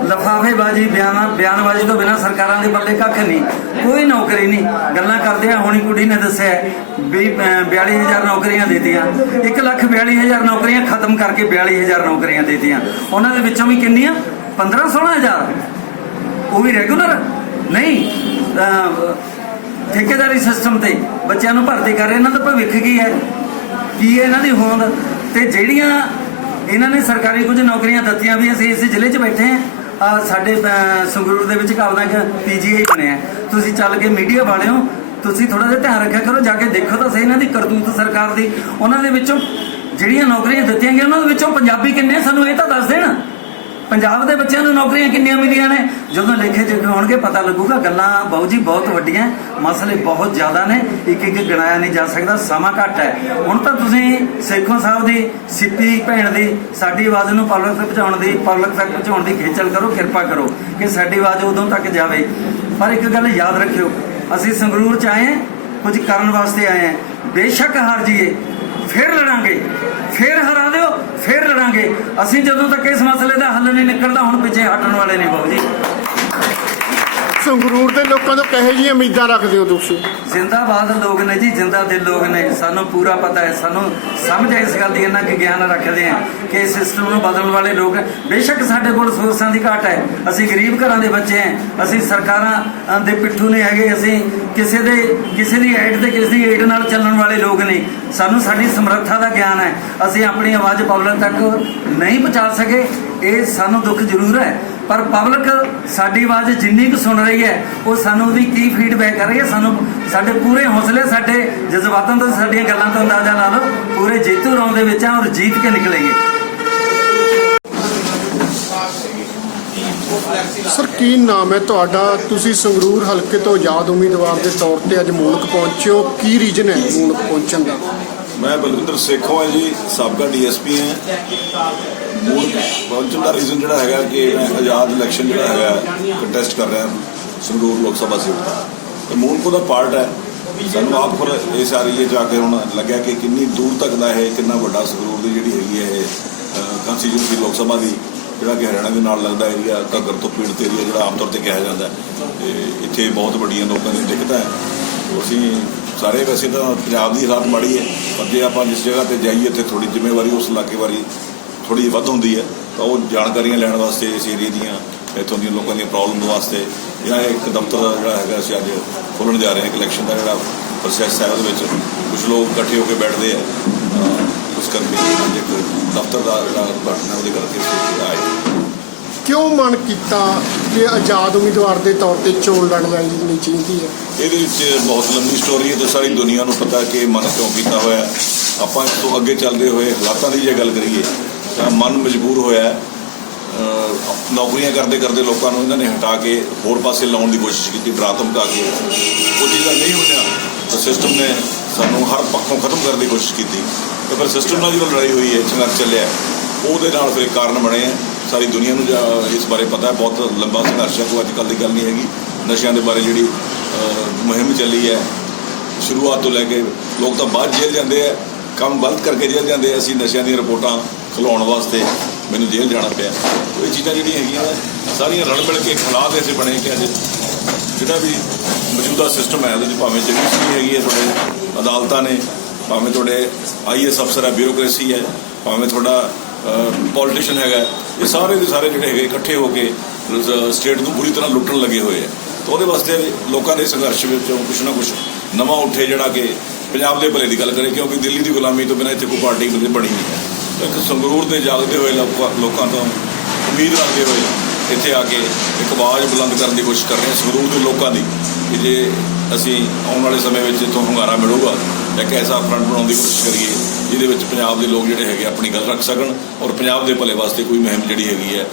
ਲਫਾਫੇਬਾਜ਼ੀ ਬਿਆਨਾਂ ਬਿਆਨਬਾਜ਼ੀ ਤੋਂ ਬਿਨਾਂ ਸਰਕਾਰਾਂ ਦੇ ਪੱਲੇ ਕੱਖ ਨਹੀਂ। ਕੋਈ ਨੌਕਰੀ ਨਹੀਂ। ਗੱਲਾਂ ਕਰਦੇ ਆ ਹੁਣੀ ਕੁੜੀ ਨੇ ਦੱਸਿਆ ਵੀ ਅਹ, 42000 ਨੌਕਰੀਆਂ ਦਿੱਤੀਆਂ। 1 ਲੱਖ 42000 ਨੌਕਰੀਆਂ ਖਤਮ ਕਰਕੇ 42000 ਨੌਕਰੀਆਂ ਦਿੱਤੀਆਂ। ਉਹਨਾਂ ਦੇ ਵਿੱਚੋਂ ਵੀ ਕਿੰਨੀਆਂ? 15 16000 ਉਹ ਵੀ ਰੈਗੂਲਰ ਨਹੀਂ। ਠੇਕੇਦਾਰੀ ਸਿਸਟਮ ਤੇ ਬੱਚਿਆਂ ਨੂੰ ਭਰਤੀ ਕਰ ਰਹੇ, ਇਹਨਾਂ ਦਾ ਭਵਿੱਖ ਕੀ ਹੈ? ਕੀ ਹੈ ਇਹਨਾਂ ਦੀ ਹੋਂਦ? ਤੇ ਜਿਹੜੀਆਂ ਇਹਨਾਂ ਨੇ ਸਰਕਾਰੀ ਕੁਝ ਨੌਕਰੀਆਂ ਦਿੱਤੀਆਂ ਵੀ ਅਸੀਂ ਇਸ ਜ਼ਿਲ੍ਹੇ 'ਚ ਬੈਠੇ ਹਾਂ ਸਾਡੇ ਸੰਗਰੂਰ ਦੇ ਵਿੱਚ ਕਾਲਦਾ ਕਿ ਪੀਜੀਆਈ ਬਣਿਆ ਤੁਸੀਂ ਚੱਲ ਕੇ ਮੀਡੀਆ ਵਾਲਿਓ ਤੁਸੀਂ ਥੋੜਾ ਜਿਹਾ ਧਿਆਨ ਰੱਖਿਆ ਕਰੋ, ਜਾ ਕੇ ਦੇਖੋ ਤਾਂ ਸਹੀ ਇਹਨਾਂ ਦੀ ਕਰਤੂਤ ਸਰਕਾਰ ਦੀ। ਉਹਨਾਂ ਦੇ ਵਿੱਚੋਂ ਜਿਹੜੀਆਂ ਨੌਕਰੀਆਂ ਦਿੱਤੀਆਂ ਗਈਆਂ, ਉਹਨਾਂ ਦੇ ਵਿੱਚੋਂ ਪੰਜਾਬੀ ਕਿੰਨੇ ਸਾਨੂੰ ਇਹ ਤਾਂ ਦੱਸ ਦੇਣ। ਪੰਜਾਬ ਦੇ ਬੱਚਿਆਂ ਨੂੰ ਨੌਕਰੀਆਂ ਕਿੰਨੀਆਂ ਮਿਲੀਆਂ ਨੇ? ਜਦੋਂ ਲੇਖੇ ਜੋਗੇ ਹੋਣਗੇ, ਪਤਾ ਲੱਗੂਗਾ ਗੱਲਾਂ ਬਾਊ ਜੀ ਬਹੁਤ ਵੱਡੀਆਂ, ਮਸਲੇ ਬਹੁਤ ਜ਼ਿਆਦਾ ਨੇ ਇੱਕ ਇੱਕ ਗਿਣਾਇਆ ਨਹੀਂ ਜਾ ਸਕਦਾ, ਸਮਾਂ ਘੱਟ ਹੈ। ਹੁਣ ਤਾਂ ਤੁਸੀਂ ਸੇਖੋਂ ਸਾਹਿਬ ਦੀ, ਸਿੱਪੀ ਭੈਣ ਦੀ, ਸਾਡੀ ਆਵਾਜ਼ ਨੂੰ ਪਬਲਿਕ ਤੱਕ ਪਹੁੰਚਾਉਣ ਦੀ, ਪਬਲਿਕ ਤੱਕ ਪਹੁੰਚਾਉਣ ਦੀ ਖੇਚਲ ਕਰੋ, ਕਿਰਪਾ ਕਰੋ ਕਿ ਸਾਡੀ ਆਵਾਜ਼ ਉਦੋਂ ਤੱਕ ਜਾਵੇ। ਪਰ ਇੱਕ ਗੱਲ ਯਾਦ ਰੱਖਿਓ, ਅਸੀਂ ਸੰਗਰੂਰ ਚ ਆਏ ਹਾਂ, ਕੁਝ ਕਰਨ ਵਾਸਤੇ ਆਏ ਹਾਂ। ਬੇਸ਼ੱਕ ਹਾਰ ਜਾਈਏ, ਫਿਰ ਲੜਾਂਗੇ, ਫਿਰ ਹਰਾ ਦਿਓ ਫਿਰ ਲੜਾਂਗੇ। ਅਸੀਂ ਜਦੋਂ ਤੱਕ ਇਸ ਮਸਲੇ ਦਾ ਹੱਲ ਨਹੀਂ ਨਿਕਲਦਾ, ਹੁਣ ਪਿੱਛੇ ਹਟਣ ਵਾਲੇ ਨਹੀਂ ਬਾਬੂ ਜੀ। ਸੰਗਰੂਰ ਦੇ ਲੋਕਾਂ ਤੋਂ ਕਹੇ ਜੀ ਉਮੀਦਾਂ ਰੱਖਦੇ ਹੋ ਤੁਸੀਂ? ਜ਼ਿੰਦਾਬਾਦ ਲੋਕ ਨੇ ਜੀ, ਜ਼ਿੰਦਾ ਦਿਲ ਲੋਕ ਨੇ। ਸਾਨੂੰ ਪੂਰਾ ਪਤਾ ਹੈ, ਸਾਨੂੰ ਸਮਝ ਹੈ ਇਸ ਗੱਲ ਦੀ, ਇੰਨਾ ਕਿ ਗਿਆਨ ਰੱਖਦੇ ਆ ਕਿ ਇਸ ਸਿਸਟਮ ਨੂੰ ਬਦਲਣ ਵਾਲੇ ਲੋਕ ਬੇਸ਼ੱਕ ਸਾਡੇ ਕੋਲ ਸੋਰਸਾਂ ਦੀ ਘਾਟ ਹੈ। ਅਸੀਂ ਗਰੀਬ ਘਰਾਂ ਦੇ ਬੱਚੇ ਹਾਂ। ਅਸੀਂ ਸਰਕਾਰਾਂ ਦੇ ਪਿੱਠੂ ਨਹੀਂ ਹੈਗੇ। ਅਸੀਂ ਕਿਸੇ ਦੇ, ਕਿਸੇ ਦੀ ਐਡ ਤੇ ਕਿਸੇ ਦੀ ਏਡ ਨਾਲ ਚੱਲਣ ਵਾਲੇ ਲੋਕ ਨੇ। ਸਾਨੂੰ ਸਾਡੀ ਸਮਰੱਥਾ ਦਾ ਗਿਆਨ ਹੈ। ਅਸੀਂ ਆਪਣੀ ਆਵਾਜ਼ ਪਬਲਿਕ ਤੱਕ ਨਹੀਂ ਪਹੁੰਚਾ ਸਕੇ। ਇਹ ਸਾਨੂੰ ਦੁੱਖ ਜ਼ਰੂਰ ਹੈ। ਪਰ ਪਬਲਿਕ ਸਾਡੀ ਆਵਾਜ਼ ਜਿੰਨੀ ਕੁ ਸੁਣ ਰਹੀ ਹੈ ਉਹ ਸਾਨੂੰ ਉਹਦੀ ਕੀ ਫੀਡਬੈਕ ਕਰ ਰਹੀ ਹੈ? ਸਾਨੂੰ ਸਾਡੇ ਪੂਰੇ ਹੌਸਲੇ ਸਾਡੇ ਜਜ਼ਬਾਤਾਂ ਤੋਂ ਸਾਡੀਆਂ ਗੱਲਾਂ ਤੋਂ ਅੰਦਾਜ਼ਾ ਲਾ ਲਓ ਪੂਰੇ ਜੇਤੂ ਰੌਂ ਦੇ ਵਿੱਚ ਆ ਔਰ ਜੀਤ ਕੇ ਨਿਕਲੇਗੇ ਸਰ ਕੀ ਨਾਮ ਹੈ ਤੁਹਾਡਾ? ਤੁਸੀਂ ਸੰਗਰੂਰ ਹਲਕੇ ਤੋਂ ਆਜ਼ਾਦ ਉਮੀਦਵਾਰ ਦੇ ਤੌਰ ਤੇ ਅੱਜ ਮੂਨਕ ਪਹੁੰਚੇ ਹੋ। ਕੀ ਰੀਜਨ ਹੈ ਮੂਨਕ ਪਹੁੰਚਣ ਦਾ? ਮੈਂ ਬਲਵਿੰਦਰ ਸੇਖੋਂ ਹਾਂ ਜੀ ਸਾਬਕਾ ਡੀਐਸਪੀ ਹਾਂ। ਮੂਲ ਪਹੁੰਚਣ ਦਾ ਰੀਜ਼ਨ ਜਿਹੜਾ ਹੈਗਾ ਕਿ ਮੈਂ ਆਜ਼ਾਦ ਇਲੈਕਸ਼ਨ ਜਿਹੜਾ ਹੈਗਾ ਕੰਟੈਸਟ ਕਰ ਰਿਹਾ ਸੰਗਰੂਰ ਲੋਕ ਸਭਾ ਸੀਟ ਦਾ ਤੇ ਮੂਨਕੋ ਦਾ ਪਾਰਟ ਹੈ। ਸਾਨੂੰ ਆਪ ਪਰ ਇਸ ਏਰੀਏ ਜਾ ਕੇ ਹੁਣ ਲੱਗਿਆ ਕਿ ਕਿੰਨੀ ਦੂਰ ਤੱਕ ਦਾ ਇਹ ਕਿੰਨਾ ਵੱਡਾ ਸੰਗਰੂਰ ਦੀ ਜਿਹੜੀ ਹੈਗੀ ਹੈ ਇਹ ਕੰਸਟੀਚੁਐਂਸੀ ਲੋਕ ਸਭਾ ਦੀ, ਜਿਹੜਾ ਕਿ ਹਰਿਆਣਾ ਦੇ ਨਾਲ ਲੱਗਦਾ ਏਰੀਆ ਘੱਗਰ ਤੋਂ ਪੀੜਤ ਏਰੀਆ ਜਿਹੜਾ ਆਮ ਤੌਰ ਤੇ ਕਿਹਾ ਜਾਂਦਾ ਹੈ। ਤੇ ਇੱਥੇ ਬਹੁਤ ਵੱਡੀਆਂ ਲੋਕਾਂ ਦੀ ਦਿੱਕਤਾਂ ਹੈ। ਅਸੀਂ ਸਾਰੇ ਵੈਸੇ ਤਾਂ ਪੰਜਾਬ ਦੀ ਹਾਲਾਤ ਮਾੜੀ ਹੈ, ਪਰ ਜੇ ਆਪਾਂ ਜਿਸ ਜਗ੍ਹਾ ਤੇ ਜਾਈਏ ਉੱਥੇ ਥੋੜੀ ਜ਼ਿੰਮੇਵਾਰੀ ਉਸ ਇਲਾਕੇ ਬਾਰੇ ਥੋੜੀ ਵੱਧ ਹੁੰਦੀ ਹੈ ਤਾਂ ਉਹ ਜਾਣਕਾਰੀਆਂ ਲੈਣ ਵਾਸਤੇ ਇਸ ਏਰੀਏ ਦੀਆਂ ਇੱਥੋਂ ਦੀਆਂ ਲੋਕਾਂ ਦੀਆਂ ਪ੍ਰੋਬਲਮ ਵਾਸਤੇ ਜਾਂ ਇੱਕ ਦਫ਼ਤਰ ਜਿਹੜਾ ਹੈਗਾ ਅਸੀਂ ਅੱਜ ਖੋਲ੍ਹਣ ਜਾ ਰਹੇ ਹਾਂ ਇਲੈਕਸ਼ਨ ਦਾ ਜਿਹੜਾ ਪ੍ਰੋਸੈਸ ਹੈ ਉਹਦੇ ਵਿੱਚ ਕੁਝ ਲੋਕ ਇਕੱਠੇ ਹੋ ਕੇ ਬੈਠਦੇ ਆ ਉਸ ਕਰਕੇ ਇੱਕ ਦਫ਼ਤਰ ਦਾ ਜਿਹੜਾ ਉਦਘਾਟਨ ਹੈ ਉਹਦੇ ਕਰਕੇ ਆਏ ਕਿਉਂ ਮਨ ਕੀਤਾ ਕਿ ਆਜ਼ਾਦ ਉਮੀਦਵਾਰ ਦੇ ਤੌਰ ਤੇ ਚੋਣ ਲੜ ਲੈਣੀ ਚਾਹੀਦੀ ਹੈ ਇਹਦੇ ਵਿੱਚ ਬਹੁਤ ਲੰਬੀ ਸਟੋਰੀ ਹੈ ਤੇ ਸਾਰੀ ਦੁਨੀਆ ਨੂੰ ਪਤਾ ਕਿ ਮਨ ਕਿਉਂ ਕੀਤਾ ਹੋਇਆ। ਆਪਾਂ ਇਸ ਤੋਂ ਅੱਗੇ ਚੱਲਦੇ ਹੋਏ ਹਾਲਾਤਾਂ ਦੀ ਜੇ ਗੱਲ ਕਰੀਏ ਮਨ ਮਜਬੂਰ ਹੋਇਆ ਨੌਕਰੀਆਂ ਕਰਦੇ ਕਰਦੇ ਲੋਕਾਂ ਨੂੰ ਇਹਨਾਂ ਨੇ ਹਟਾ ਕੇ ਹੋਰ ਪਾਸੇ ਲਾਉਣ ਦੀ ਕੋਸ਼ਿਸ਼ ਕੀਤੀ, ਡਰਾ ਧਮਕਾ ਕੇ। ਉਹ ਚੀਜ਼ਾਂ ਨਹੀਂ ਹੋਈਆਂ ਤਾਂ ਸਿਸਟਮ ਨੇ ਸਾਨੂੰ ਹਰ ਪੱਖੋਂ ਖਤਮ ਕਰਨ ਦੀ ਕੋਸ਼ਿਸ਼ ਕੀਤੀ। ਤੇ ਫਿਰ ਸਿਸਟਮ ਨਾਲ ਜਦੋਂ ਲੜਾਈ ਹੋਈ ਹੈ ਸੰਘਰਸ਼ ਚੱਲਿਆ ਉਹਦੇ ਨਾਲ ਫਿਰ ਕਾਰਨ ਬਣੇ ਹੈ। ਸਾਰੀ ਦੁਨੀਆ ਨੂੰ ਇਸ ਬਾਰੇ ਪਤਾ ਹੈ। ਬਹੁਤ ਲੰਬਾ ਸੰਘਰਸ਼ ਹੈ। ਕੋਈ ਅੱਜ ਕੱਲ੍ਹ ਦੀ ਗੱਲ ਨਹੀਂ ਹੈਗੀ। ਨਸ਼ਿਆਂ ਦੇ ਬਾਰੇ ਜਿਹੜੀ ਮੁਹਿੰਮ ਚੱਲੀ ਹੈ, ਸ਼ੁਰੂਆਤ ਤੋਂ ਲੈ ਕੇ ਲੋਕ ਤਾਂ ਬਾਅਦ ਜੇਲ੍ਹ ਜਾਂਦੇ ਆ ਕੰਮ ਗਲਤ ਕਰਕੇ ਜੇਲ੍ਹ ਜਾਂਦੇ ਅਸੀਂ ਨਸ਼ਿਆਂ ਦੀਆਂ ਰਿਪੋਰਟਾਂ ਖੁਲਾਉਣ ਵਾਸਤੇ ਮੈਨੂੰ ਜੇਲ੍ਹ ਜਾਣਾ ਪਿਆ। ਇਹ ਚੀਜ਼ਾਂ ਜਿਹੜੀਆਂ ਹੈਗੀਆਂ ਸਾਰੀਆਂ ਰਲ ਮਿਲ ਕੇ ਹਾਲਾਤ ਐਸੇ ਬਣੇ ਕਿ ਅੱਜ ਜਿਹੜਾ ਵੀ ਮੌਜੂਦਾ ਸਿਸਟਮ ਹੈ, ਉਹਦੇ ਵਿੱਚ ਭਾਵੇਂ ਜਿਹੜੀ ਹੈਗੀ ਹੈ, ਤੁਹਾਡੇ ਅਦਾਲਤਾਂ ਨੇ, ਭਾਵੇਂ ਤੁਹਾਡੇ ਆਈਐਸ ਅਫਸਰ ਹੈ ਬਿਊਰੋਕ੍ਰੇਸੀ ਹੈ, ਭਾਵੇਂ ਤੁਹਾਡਾ ਪੋਲੀਟੀਸ਼ੀਅਨ ਹੈਗਾ ਇਹ ਸਾਰੇ ਦੇ ਸਾਰੇ ਜਿਹੜੇ ਹੈਗੇ ਇਕੱਠੇ ਹੋ ਕੇ ਸਟੇਟ ਨੂੰ ਬੁਰੀ ਤਰ੍ਹਾਂ ਲੁੱਟਣ ਲੱਗੇ ਹੋਏ ਆ ਤਾਂ ਉਹਦੇ ਵਾਸਤੇ ਲੋਕਾਂ ਦੇ ਸੰਘਰਸ਼ ਵਿੱਚੋਂ ਕੁਛ ਨਾ ਕੁਛ ਨਵਾਂ ਉੱਠੇ ਜਿਹੜਾ ਕਿ ਪੰਜਾਬ ਦੇ ਭਲੇ ਦੀ ਗੱਲ ਕਰੇ, ਕਿਉਂਕਿ ਦਿੱਲੀ ਦੀ ਗੁਲਾਮੀ ਤੋਂ ਬਿਨਾਂ ਇੱਥੇ ਕੋਈ ਪਾਰਟੀ ਬਣੀ ਬਣੀ ਨਹੀਂ ਹੈ। ਇੱਕ ਸੰਗਰੂਰ ਦੇ ਜਾਗਦੇ ਹੋਏ ਲੋਕਾਂ ਲੋਕਾਂ ਤੋਂ ਉਮੀਦ ਰੱਖਦੇ ਹੋਏ ਇੱਥੇ ਆ ਕੇ ਇੱਕ ਆਵਾਜ਼ ਬੁਲੰਦ ਕਰਨ ਦੀ ਕੋਸ਼ਿਸ਼ ਕਰ ਰਹੇ ਹਾਂ, ਸੰਗਰੂਰ ਦੇ ਲੋਕਾਂ ਦੀ, ਕਿ ਜੇ ਅਸੀਂ ਆਉਣ ਵਾਲੇ ਸਮੇਂ ਵਿੱਚ ਇੱਥੋਂ ਹੁੰਗਾਰਾ ਮਿਲੂਗਾ, ਇੱਕ ਐਸਾ ਫਰੰਟ ਬਣਾਉਣ ਦੀ ਕੋਸ਼ਿਸ਼ ਕਰੀਏ, ਜਿਹਦੇ ਵਿੱਚ ਪੰਜਾਬ ਦੇ ਲੋਕ ਜਿਹੜੇ ਹੈਗੇ ਆਪਣੀ ਗੱਲ ਰੱਖ ਸਕਣ ਔਰ ਪੰਜਾਬ ਦੇ ਭਲੇ ਵਾਸਤੇ ਕੋਈ ਮੁਹਿੰਮ ਜਿਹੜੀ ਹੈਗੀ ਹੈ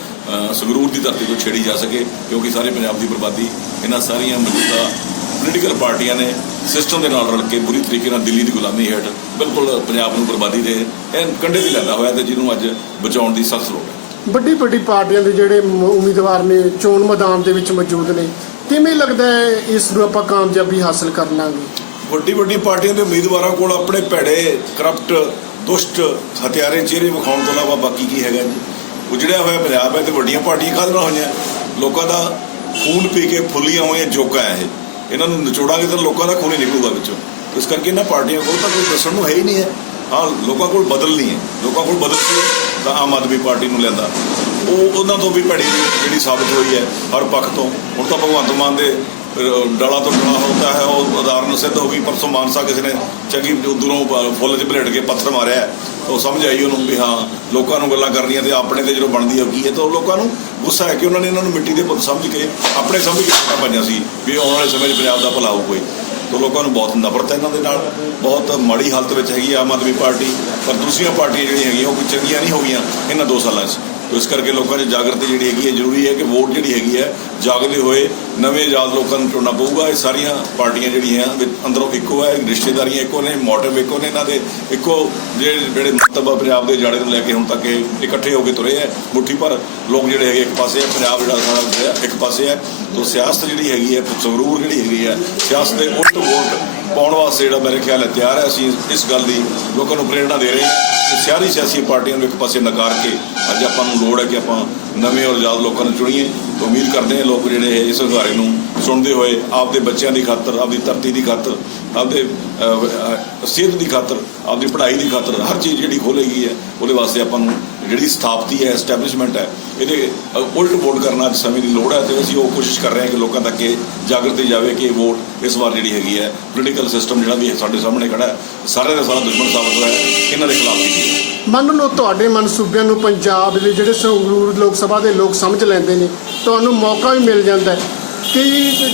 ਸੰਗਰੂਰ ਦੀ ਧਰਤੀ ਤੋਂ ਛੇੜੀ ਜਾ ਸਕੇ, ਕਿਉਂਕਿ ਸਾਰੇ ਪੰਜਾਬ ਦੀ ਬਰਬਾਦੀ ਇਹਨਾਂ ਸਾਰੀਆਂ ਮੌਜੂਦਾ ਪੋਲੀਟੀਕਲ ਪਾਰਟੀਆਂ ਨੇ ਸਿਸਟਮ ਦੇ ਨਾਲ ਰਲ ਕੇ ਬੁਰੀ ਤਰੀਕੇ ਨਾਲ ਦਿੱਲੀ ਦੀ ਗੁਲਾਮੀ ਹੇਠ ਬਿਲਕੁਲ ਪੰਜਾਬ ਨੂੰ ਬਰਬਾਦੀ ਦੇ ਇਹ ਕੰਢੇ ਤੇ ਲੈਂਦਾ ਹੋਇਆ ਤੇ ਜਿਹਨੂੰ ਅੱਜ ਬਚਾਉਣ ਦੀ ਸਖਤ ਲੋੜ ਹੈ। ਵੱਡੀ ਵੱਡੀ ਪਾਰਟੀਆਂ ਦੇ ਜਿਹੜੇ ਉਮੀਦਵਾਰ ਨੇ ਚੋਣ ਮੈਦਾਨ ਦੇ ਵਿੱਚ ਮੌਜੂਦ ਨੇ ਕਿਵੇਂ ਲੱਗਦਾ ਹੈ ਇਸ ਨੂੰ ਆਪਾਂ ਕਾਮਯਾਬੀ ਹਾਸਲ ਕਰ ਲਾਂਗੇ? ਵੱਡੀ ਵੱਡੀ ਪਾਰਟੀਆਂ ਦੇ ਉਮੀਦਵਾਰਾਂ ਕੋਲ ਆਪਣੇ ਭੈੜੇ ਕਰਪਟ ਦੁਸ਼ਟ ਹਥਿਆਰੇ ਚਿਹਰੇ ਵਿਖਾਉਣ ਤੋਂ ਇਲਾਵਾ ਬਾਕੀ ਕੀ ਹੈਗਾ ਜੀ? ਉਜੜਿਆ ਹੋਇਆ ਪੰਜਾਬ ਹੈ ਤੇ ਵੱਡੀਆਂ ਪਾਰਟੀਆਂ ਕਾਹਦੇ ਨਾਲ ਹੋਈਆਂ? ਲੋਕਾਂ ਦਾ ਖੂਨ ਪੀ ਕੇ ਫੁੱਲੀਆਂ ਹੋਈਆਂ ਜੋਕਾਂ ਹੈ ਇਹ। ਇਹਨਾਂ ਨੂੰ ਨਿਚੋੜਾਂਗੇ ਤਾਂ ਲੋਕਾਂ ਦਾ ਖੂਨ ਹੀ ਨਿਕਲੂਗਾ ਵਿੱਚੋਂ। ਇਸ ਕਰਕੇ ਇਹਨਾਂ ਪਾਰਟੀਆਂ ਕੋਲ ਤਾਂ ਕੋਈ ਦੱਸਣ ਨੂੰ ਹੈ ਹੀ ਨਹੀਂ ਹੈ। ਹਾਂ, ਲੋਕਾਂ ਕੋਲ ਬਦਲ ਨਹੀਂ ਹੈ। ਲੋਕਾਂ ਕੋਲ ਬਦਲ ਕੇ ਤਾਂ ਆਮ ਆਦਮੀ ਪਾਰਟੀ ਨੂੰ ਲੈਂਦਾ ਉਹ ਉਹਨਾਂ ਤੋਂ ਵੀ ਭੈੜੀ ਜਿਹੜੀ ਸਾਬਤ ਹੋਈ ਹੈ ਹਰ ਪੱਖ ਤੋਂ। ਹੁਣ ਤਾਂ ਭਗਵੰਤ ਮਾਨ ਦੇ ਡਾਲਾ ਤੋਂ ਡਾਲਾ ਹੁੰਦਾ ਹੈ, ਉਹ ਉਦਾਹਰਨ ਸਿੱਧ ਹੋ ਗਈ, ਪਰਸੋਂ ਮਾਨਸਾ ਕਿਸੇ ਨੇ ਚੰਗੀ ਦੂਰੋਂ ਫੁੱਲ 'ਚ ਭਲੇਟ ਕੇ ਪੱਥਰ ਮਾਰਿਆ ਉਹ ਸਮਝ ਆਈ ਉਹਨੂੰ ਵੀ ਹਾਂ, ਲੋਕਾਂ ਨੂੰ ਗੱਲਾਂ ਕਰਨੀਆਂ ਤੇ ਆਪਣੇ ਤੇ ਜਦੋਂ ਬਣਦੀ ਹੈਗੀ ਹੈ, ਤਾਂ ਉਹ ਲੋਕਾਂ ਨੂੰ ਗੁੱਸਾ ਹੈ ਕਿ ਉਹਨਾਂ ਨੇ ਇਹਨਾਂ ਨੂੰ ਮਿੱਟੀ ਦੇ ਪੁੱਤ ਸਮਝ ਕੇ, ਆਪਣੇ ਸਮਝ ਕੇ ਵੋਟਾਂ ਪਾਈਆਂ ਸੀ, ਵੀ ਆਉਣ ਵਾਲੇ ਸਮੇਂ 'ਚ ਪੰਜਾਬ ਦਾ ਭਲਾ ਹੋਊ ਕੋਈ ਤਾਂ ਲੋਕਾਂ ਨੂੰ ਬਹੁਤ ਨਫ਼ਰਤ ਹੈ ਇਹਨਾਂ ਦੇ ਨਾਲ, ਬਹੁਤ ਮਾੜੀ ਹਾਲਤ ਵਿੱਚ ਹੈਗੀ ਆਮ ਆਦਮੀ ਪਾਰਟੀ, ਪਰ ਦੂਸਰੀਆਂ ਪਾਰਟੀਆਂ ਜਿਹੜੀਆਂ ਹੈਗੀਆਂ, ਉਹ ਕੋਈ ਚੰਗੀਆਂ ਨਹੀਂ ਹੋ ਗਈਆਂ ਇਹਨਾਂ ਦੋ ਸਾਲਾਂ 'ਚ। ਇਸ ਕਰਕੇ ਲੋਕਾਂ 'ਚ ਜਾਗਰਤੀ ਜਿਹੜੀ ਹੈਗੀ ਹੈ ਜ਼ਰੂਰੀ ਹੈ ਕਿ ਵੋਟ ਜਿਹੜੀ ਹੈਗੀ ਹੈ ਜਾਗਦੇ ਹੋਏ, ਨਵੇਂ ਆਜ਼ਾਦ ਲੋਕਾਂ ਨੂੰ ਚੁਣਨਾ ਪਊਗਾ। ਇਹ ਸਾਰੀਆਂ ਪਾਰਟੀਆਂ ਜਿਹੜੀਆਂ ਅੰਦਰੋਂ ਇੱਕੋ ਹੈ ਰਿਸ਼ਤੇਦਾਰੀਆਂ ਇੱਕੋ ਨੇ, ਮੋਟਿਵ ਇੱਕੋ ਨੇ, ਇਹਨਾਂ ਦੇ ਇੱਕੋ ਜਿਹੜੇ ਜਿਹੜੇ ਮਤਲਬ ਪੰਜਾਬ ਦੇ ਜਾੜੇ ਨੂੰ ਲੈ ਕੇ ਹੁਣ ਤੱਕ ਇਹ ਇਕੱਠੇ ਹੋ ਕੇ ਤੁਰੇ ਹੈ ਮੁੱਠੀ ਪਰ ਲੋਕ ਜਿਹੜੇ ਹੈਗੇ ਇੱਕ ਪਾਸੇ ਹੈ ਪੰਜਾਬ ਜਿਹੜਾ ਸਾਰਾ ਇੱਕ ਪਾਸੇ ਹੈ ਤੋ ਸਿਆਸਤ ਜਿਹੜੀ ਹੈਗੀ ਹੈ ਸੰਗਰੂਰ ਜਿਹੜੀ ਹੈਗੀ ਹੈ ਸਿਆਸਤ ਦੇ ਉਲਟ ਵੋਟ ਪਾਉਣ ਵਾਸਤੇ ਜਿਹੜਾ ਮੇਰੇ ਖਿਆਲ ਹੈ ਤਿਆਰ ਹੈ, ਅਸੀਂ ਇਸ ਗੱਲ ਦੀ ਲੋਕਾਂ ਨੂੰ ਪ੍ਰੇਰਣਾ ਦੇ ਰਹੇ ਹਾਂ ਕਿ ਸਾਰੀ ਸਿਆਸੀ ਪਾਰਟੀਆਂ ਨੂੰ ਇੱਕ ਪਾਸੇ ਨਕਾਰ ਕੇ ਅੱਜ ਆਪਾਂ ਨੂੰ ਲੋੜ ਹੈ ਕਿ ਆਪਾਂ ਨਵੇਂ ਔਰ ਆਜ਼ਾਦ ਲੋਕਾਂ ਨੂੰ ਚੁਣੀਏ। ਉਮੀਦ ਕਰਦੇ ਹਾਂ ਲੋਕ ਜਿਹੜੇ ਇਸ ਹੰਗਾਰੇ ਨੂੰ ਸੁਣਦੇ ਹੋਏ ਆਪਦੇ ਬੱਚਿਆਂ ਦੀ ਖਾਤਰ, ਆਪਦੀ ਧਰਤੀ ਦੀ ਖਾਤਰ, ਆਪਦੇ ਸਿਹਤ ਦੀ ਖਾਤਰ, ਆਪਦੀ ਪੜ੍ਹਾਈ ਦੀ ਖਾਤਰ ਹਰ ਚੀਜ਼ ਜਿਹੜੀ ਖੋਲੇਗੀ ਹੈ, ਉਹਦੇ ਵਾਸਤੇ ਆਪਾਂ ਨੂੰ ਜਿਹੜੀ ਸਥਾਪਤੀ ਹੈ ਐਸਟੈਬਲਿਸ਼ਮੈਂਟ ਹੈ, ਇਹਦੇ ਉਲਟ ਵੋਟ ਕਰਨਾ ਅੱਜ ਸਮੇਂ ਦੀ ਲੋੜ ਹੈ ਤੇ ਅਸੀਂ ਉਹ ਕੋਸ਼ਿਸ਼ ਕਰ ਰਹੇ ਹਾਂ ਕਿ ਲੋਕਾਂ ਤੱਕ ਇਹ ਜਾਗਰਤੀ ਜਾਵੇ ਕਿ ਵੋਟ ਇਸ ਵਾਰ ਜਿਹੜੀ ਹੈਗੀ ਹੈ ਪੋਲੀਟੀਕਲ ਸਿਸਟਮ ਜਿਹੜਾ ਵੀ ਸਾਡੇ ਸਾਹਮਣੇ ਖੜਾ ਹੈ, ਸਾਰਿਆਂ ਦਾ ਸਾਰਾ ਦੁਸ਼ਮਣ ਸਾਬਤ ਹੋਇਆ ਹੈ, ਇਹਨਾਂ ਦੇ ਖਿਲਾਫ ਕੀਤੀ ਮੰਨ ਲਓ ਤੁਹਾਡੇ ਮਨਸੂਬਿਆਂ ਨੂੰ ਪੰਜਾਬ ਦੇ ਜਿਹੜੇ ਸੰਗਰੂਰ ਲੋਕ ਸਭਾ ਦੇ ਲੋਕ ਸਮਝ ਲੈਂਦੇ ਨੇ, ਤੁਹਾਨੂੰ ਮੌਕਾ ਵੀ ਮਿਲ ਜਾਂਦਾ ਹੈ। ਕਿ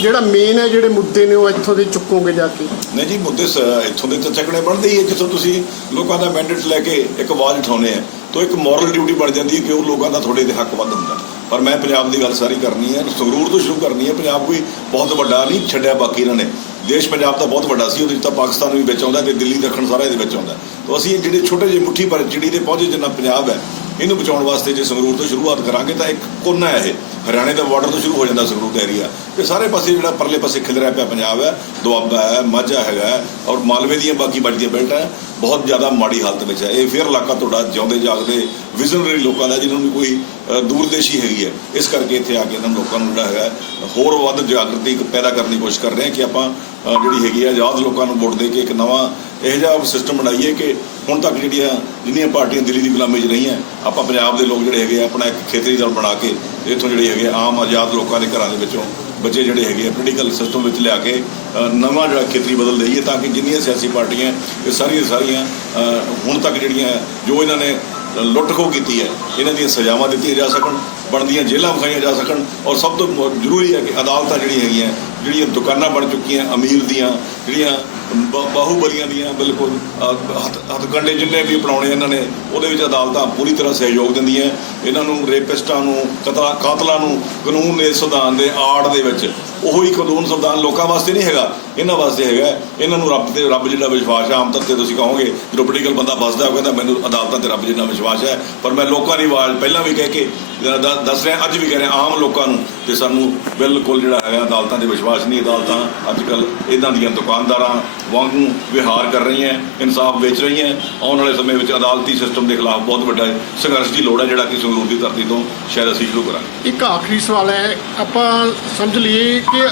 ਜਿਹੜਾ ਮੇਨ ਹੈ, ਜਿਹੜੇ ਮੁੱਦੇ ਨੇ ਉਹ ਇੱਥੋਂ ਦੇ ਚੁੱਕੋਗੇ ਜਾ ਕੇ? ਨਹੀਂ ਜੀ, ਮੁੱਦੇ ਸ- ਇੱਥੋਂ ਦੇ ਤਾਂ ਚੱਕਣੇ ਬਣਦੇ ਹੀ ਹੈ, ਜਿੱਥੋਂ ਤੁਸੀਂ ਲੋਕਾਂ ਦਾ ਮੈਂਡੇਟ ਲੈ ਕੇ ਇੱਕ ਆਵਾਜ਼ ਉਠਾਉਨੇ ਹੈ ਤਾਂ ਇੱਕ ਮੋਰਲ ਡਿਊਟੀ ਬਣ ਜਾਂਦੀ ਹੈ ਕਿ ਉਹ ਲੋਕਾਂ ਦਾ ਤੁਹਾਡੇ ਦੇ ਹੱਕ ਵੱਧ ਹੁੰਦਾ। ਪਰ ਮੈਂ ਪੰਜਾਬ ਦੀ ਗੱਲ ਸਾਰੀ ਕਰਨੀ ਹੈ ਸੰਗਰੂਰ ਤੋਂ ਸ਼ੁਰੂ ਕਰਨੀ ਹੈ, ਪੰਜਾਬ ਕੋਈ ਬਹੁਤ ਵੱਡਾ ਨਹੀਂ, ਛੱਡਿਆ ਬਾਕੀ ਇਹਨਾਂ ਨੇ। ਦੇਸ਼ ਪੰਜਾਬ ਤਾਂ ਬਹੁਤ ਵੱਡਾ ਸੀ, ਉਹਦੇ ਵਿੱਚ ਤਾਂ ਪਾਕਿਸਤਾਨ ਵੀ ਵਿੱਚ ਆਉਂਦਾ ਤੇ ਦਿੱਲੀ, ਦੱਖਣ ਸਾਰਾ ਇਹਦੇ ਵਿੱਚ ਆਉਂਦਾ। ਤਾਂ ਅਸੀਂ ਜਿਹੜੇ ਛੋਟੇ ਜਿਹੇ ਮੁੱਠੀ ਪਰ ਚਿੜੀ ਦੇ ਪਹੁੰਚੇ ਜਿੰਨਾ ਪੰਜਾਬ ਹੈ, ਇਹਨੂੰ ਬਚਾਉਣ ਵਾਸਤੇ ਜੇ ਸੰਗਰੂਰ ਤੋਂ ਸ਼ੁਰੂਆਤ ਕਰਾਂਗੇ ਤਾਂ ਇੱਕ ਕੋਨਾ ਹੈ ਇਹ। ਹਰਿਆਣੇ ਦਾ ਬਾਰਡਰ ਤੋਂ ਸ਼ੁਰੂ ਹੋ ਜਾਂਦਾ ਸੰਗਰੂਰ ਦਾ ਏਰੀਆ ਤੇ ਸਾਰੇ ਪਾਸੇ ਜਿਹੜਾ ਪਰਲੇ ਪਾਸੇ ਖਿਲਰਿਆ ਪਿਆ ਪੰਜਾਬ ਹੈ, ਦੁਆਬਾ ਹੈ, ਮਾਝਾ ਹੈਗਾ ਔਰ ਮਾਲਵੇ ਦੀਆਂ ਬਾਕੀ ਬੜੀਆਂ ਬੈਲਟਾਂ ਬਹੁਤ ਜ਼ਿਆਦਾ ਮਾੜੀ ਹਾਲਤ ਵਿੱਚ ਹੈ। ਇਹ ਫਿਰ ਇਲਾਕਾ ਤੁਹਾਡਾ ਜਿਉਂਦੇ ਜਾਗਦੇ ਵਿਜ਼ਨਰੀ ਲੋਕਾਂ ਦਾ, ਜਿਨ੍ਹਾਂ ਨੂੰ ਕੋਈ ਦੂਰਦੇਸ਼ੀ ਹੈਗੀ ਹੈ। ਇਸ ਕਰਕੇ ਇੱਥੇ ਆ ਕੇ ਇਹਨਾਂ ਲੋਕਾਂ ਨੂੰ ਜਿਹੜਾ ਹੈਗਾ, ਹੋਰ ਵੱਧ ਜਾਗਰਤੀ ਪੈਦਾ ਕਰਨ ਦੀ ਕੋਸ਼ਿਸ਼ ਕਰ ਰਹੇ ਹਾਂ ਕਿ ਆਪਾਂ ਜਿਹੜੀ ਹੈਗੀ ਹੈ ਆਜ਼ਾਦ ਲੋਕਾਂ ਨੂੰ ਵੋਟ ਦੇ ਕੇ ਇੱਕ ਨਵਾਂ ਇਹੋ ਜਿਹਾ ਸਿਸਟਮ ਬਣਾਈਏ ਕਿ ਹੁਣ ਤੱਕ ਜਿਹੜੀਆਂ ਜਿੰਨੀਆਂ ਪਾਰਟੀਆਂ ਦਿੱਲੀ ਦੀ ਗੁਲਾਮੀ 'ਚ ਰਹੀਆਂ ਆਪਾਂ ਪੰਜਾਬ ਦੇ ਲੋਕ ਜਿਹੜੇ ਹੈਗੇ ਆ, ਆਪਣਾ ਇੱਕ ਖੇਤਰੀ ਦਲ ਬਣਾ ਕੇ ਇੱਥੋਂ ਜਿਹੜੇ ਹੈਗੇ ਆਮ ਆਜ਼ਾਦ ਲੋਕਾਂ ਦੇ ਘਰਾਂ ਦੇ ਵਿੱਚੋਂ ਬੱਚੇ ਜਿਹੜੇ ਹੈਗੇ ਆ ਪੋਲੀਟੀਕਲ ਸਿਸਟਮ ਵਿੱਚ ਲਿਆ ਕੇ ਨਵਾਂ ਜਿਹੜਾ ਖੇਤਰੀ ਬਦਲ ਦਈਏ ਤਾਂ ਕਿ ਜਿੰਨੀਆਂ ਸਿਆਸੀ ਪਾਰਟੀਆਂ ਇਹ ਸਾਰੀਆਂ ਸਾਰੀਆਂ ਹੁਣ ਤੱਕ ਜਿਹੜੀਆਂ ਜੋ ਇਹਨਾਂ ਨੇ ਲੁੱਟ ਖੋਹ ਕੀਤੀ ਹੈ। ਇਹਨਾਂ ਦੀਆਂ ਸਜ਼ਾਵਾਂ ਦਿੱਤੀਆਂ ਜਾ ਸਕਣ ਬਣਦੀਆਂ ਜੇਲ੍ਹਾਂ ਵਿਖਾਈਆਂ ਜਾ ਸਕਣ ਔਰ ਸਭ ਤੋਂ ਜ਼ਰੂਰੀ ਹੈ ਕਿ ਅਦਾਲਤਾਂ ਜਿਹੜੀਆਂ ਹੈਗੀਆਂ ਜਿਹੜੀਆਂ ਦੁਕਾਨਾਂ ਬਣ ਚੁੱਕੀਆਂ ਅਮੀਰ ਦੀਆਂ ਜਿਹੜੀਆਂ ਬ- ਬਾਹੂਬਲੀਆਂ ਦੀਆਂ ਬਿਲਕੁਲ ਅ, ਹੱਥ ਹੱਥਕੰਡੇ ਜਿੰਨੇ ਵੀ ਅਪਣਾਉਣੇ ਇਹਨਾਂ ਨੇ ਉਹਦੇ ਵਿੱਚ ਅਦਾਲਤਾਂ ਪੂਰੀ ਤਰ੍ਹਾਂ ਸਹਿਯੋਗ ਦਿੰਦੀਆਂ। ਇਹਨਾਂ ਨੂੰ ਰੇਪਿਸਟਾਂ ਨੂੰ ਕਤਲਾ ਕਾਤਲਾਂ ਨੂੰ ਕਾਨੂੰਨ ਦੇ ਸੰਵਿਧਾਨ ਦੇ ਆੜ ਦੇ ਵਿੱਚ ਉਹੀ ਕਾਨੂੰਨ ਸੰਵਿਧਾਨ ਲੋਕਾਂ ਵਾਸਤੇ ਨਹੀਂ ਹੈਗਾ। ਇਹਨਾਂ ਵਾਸਤੇ ਹੈਗਾ। ਇਹਨਾਂ ਨੂੰ ਰੱਬ ਤੇ ਰੱਬ ਜਿਹੜਾ ਵਿਸ਼ਵਾਸ ਹੈ, ਆਮ ਤੌਰ ਤੇ ਤੁਸੀਂ ਕਹੋਗੇ, ਜਦੋਂ ਪੋਲੀਟੀਕਲ ਬੰਦਾ ਫਸਦਾ ਉਹ ਕਹਿੰਦਾ ਮੈਨੂੰ ਅਦਾਲਤਾਂ ਤੇ ਰੱਬ ਜਿੰਨਾ ਵਿਸ਼ਵਾਸ ਹੈ। ਪਰ ਮੈਂ ਲੋਕਾਂ ਦੀ ਆਵਾਜ਼ ਪਹਿਲਾਂ ਵੀ ਕਹਿ ਕੇ ਦ- ਦੱਸ ਰਿਹਾ, ਅੱਜ ਵੀ ਕਹਿ ਰਿਹਾ, ਆਮ ਲੋਕਾਂ ਨੂੰ। ਤੇ ਸਾਨੂੰ ਬਿਲਕੁਲ ਜਿਹੜਾ ਹੈਗਾ, ਅਦਾਲਤਾਂ ਦੇ ਵਿਸ਼ਵਾਸ ਨਹੀਂ, ਅਦਾਲਤਾਂ ਅੱਜ ਕੱਲ ਇਹਨਾਂ ਦੀਆਂ ਦੁਕਾਨਦਾਰਾਂ ਵਾਂਗੂ ਵਿਹਾਰ ਕਰ ਰਹੀਆਂ, ਇਨਸਾਫ ਵੇਚ ਰਹੀਆਂ। ਆਉਣ ਵਾਲੇ ਸਮੇਂ ਵਿੱਚ ਅਦਾਲਤੀ ਸਿਸਟਮ ਦੇ ਖਿਲਾਫ ਬਹੁਤ ਵੱਡਾ ਸੰਘਰਸ਼ ਦੀ ਲੋੜ ਹੈ, ਜਿਹੜਾ ਕਿ ਸੰਗਰੂਰ ਦੀ ਧਰਤੀ ਤੋਂ ਸ਼ਾਇਦ ਅਸੀਂ ਸ਼ੁਰੂ ਕਰਾਂਗੇ। ਇੱਕ ਆਖਰੀ ਸਵਾਲ ਹੈ, ਆਪਾਂ ਸਮਝ ਲਈਏ ਕਿ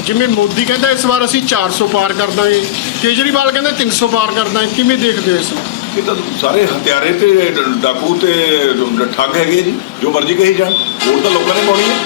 ਜਿਵੇਂ ਮੋਦੀ ਕਹਿੰਦਾ ਇਸ ਵਾਰ ਅਸੀਂ 400 ਪਾਰ ਕਰ ਦਾਂਗੇ ਕੇਜਰੀਵਾਲ ਕਹਿੰਦਾ 300 ਪਾਰ ਕਰ ਦਾਂਗੇ ਕਿਵੇਂ ਦੇਖਦੇ ਹੋ ਇਸ ਨੂੰ ਇਹ ਤਾਂ ਸਾਰੇ ਹਥਿਆਰੇ ਤੇ ਡਾਕੂ ਤੇ ਠੱਗ ਹੈਗੇ ਜੀ ਜੋ ਮਰਜ਼ੀ ਕਹੀ ਜਾਣ ਵੋਟ ਤਾਂ ਲੋਕਾਂ ਨੇ ਪਾਉਣੀ ਹੈ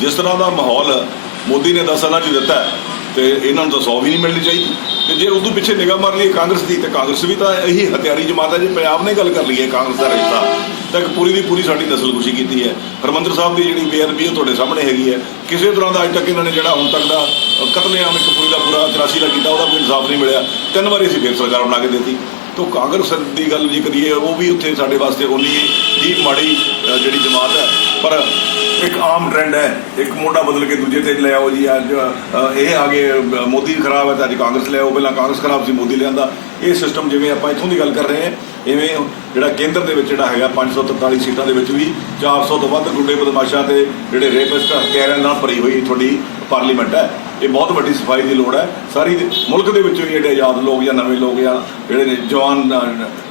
ਜਿਸ ਤਰ੍ਹਾਂ ਦਾ ਮਾਹੌਲ ਮੋਦੀ ਨੇ 10 ਸਾਲਾਂ 'ਚ ਦਿੱਤਾ ਹੈ, ਤੇ ਇਹਨਾਂ ਨੂੰ ਤਾਂ 100 ਵੀ ਨਹੀਂ ਮਿਲਣੀ ਚਾਹੀਦੀ। ਤੇ ਜੇ ਉਦੋਂ ਪਿੱਛੇ ਨਿਗਾਹ ਮਾਰ ਲਈਏ ਕਾਂਗਰਸ ਦੀ ਤੇ ਕਾਂਗਰਸ ਵੀ ਤਾਂ ਇਹੀ ਹਥਿਆਰੀ ਜਮਾਤ ਹੈ ਜੇ ਪੰਜਾਬ ਨੇ ਗੱਲ ਕਰ ਲਈਏ ਕਾਂਗਰਸ ਦਾ ਰਿਸ਼ਤਾ। ਤਾਂ ਇੱਕ ਪੂਰੀ ਦੀ ਪੂਰੀ ਸਾਡੀ ਨਸਲਕੁਸ਼ੀ ਕੀਤੀ ਹੈ। ਹਰਮੰਦਰ ਸਾਹਿਬ ਦੀ ਜਿਹੜੀ ਬੇਅਦਬੀ ਉਹ ਤੁਹਾਡੇ ਸਾਹਮਣੇ ਹੈਗੀ ਹੈ। ਕਿਸੇ ਤਰ੍ਹਾਂ ਦਾ ਅੱਜ ਤੱਕ ਇਹਨਾਂ ਨੇ ਜਿਹੜਾ ਹੁਣ ਤੱਕ ਦਾ ਅ, ਕਤਲੇਆਮ ਇੱਕ ਪੂਰੀ ਦਾ ਪੂਰਾ 84 ਦਾ ਕੀਤਾ ਉਹਦਾ ਕੋਈ ਇਨਸਾਫ ਨਹੀਂ ਮਿਲਿਆ। ਤਿੰਨ ਵਾਰੀ ਅਸੀਂ ਫੇਰ ਸਰਕਾਰ ਬਣਾ ਕੇ ਦਿੱਤੀ। ਤੋਂ ਕਾਂਗਰਸ ਦੀ ਗੱਲ ਜੇ ਕਰੀਏ, ਉਹ ਵੀ ਉੱਥੇ ਸਾਡੇ ਵਾਸਤੇ ਉਨੀ ਹੀ ਮਾੜੀ ਜਿਹੜੀ ਜਮਾਤ ਹੈ। ਪਰ ਇੱਕ ਆਮ ਟ੍ਰੈਂਡ ਹੈ। ਇੱਕ ਮੋਢਾ ਬਦਲ ਕੇ ਦੂਜੇ ਤੇ ਲੈ ਆਓ ਜੀ। ਅੱਜ ਇਹ ਆ ਗਏ ਮੋਦੀ ਖਰਾਬ ਹੈ ਤਾਂ ਅੱਜ ਕਾਂਗਰਸ ਲੈ ਆਓ। ਪਹਿਲਾਂ ਕਾਂਗਰਸ ਖਰਾਬ ਸੀ, ਮੋਦੀ ਲਿਆਂਦਾ। ਇਹ ਸਿਸਟਮ ਜਿਵੇਂ ਆਪਾਂ ਇੱਥੋਂ ਦੀ ਗੱਲ ਕਰ ਰਹੇ ਹਾਂ, ਇਵੇਂ ਜਿਹੜਾ ਕੇਂਦਰ ਦੇ ਵਿੱਚ ਜਿਹੜਾ ਹੈਗਾ 543 ਸੀਟਾਂ ਦੇ ਵਿੱਚ ਵੀ 400 ਤੋਂ ਵੱਧ ਗੁੰਡੇ ਬਦਮਾਸ਼ਾਂ ਤੇ ਜਿਹੜੇ ਰੇਪਿਸਟ ਹਥਿਆਰਾਂ ਨਾਲ ਭਰੀ ਹੋਈ ਤੁਹਾਡੀ ਪਾਰਲੀਮੈਂਟ ਹੈ। ਇਹ ਬਹੁਤ ਵੱਡੀ ਸਫ਼ਾਈ ਦੀ ਲੋੜ ਹੈ। ਸਾਰੀ ਮੁਲਕ ਦੇ ਵਿੱਚੋਂ ਹੀ ਜਿਹੜੇ ਆਜ਼ਾਦ ਲੋਕ ਜਾਂ ਨਵੇਂ ਲੋਕ ਜਾਂ ਜਿਹੜੇ ਨੇ ਜਵਾਨ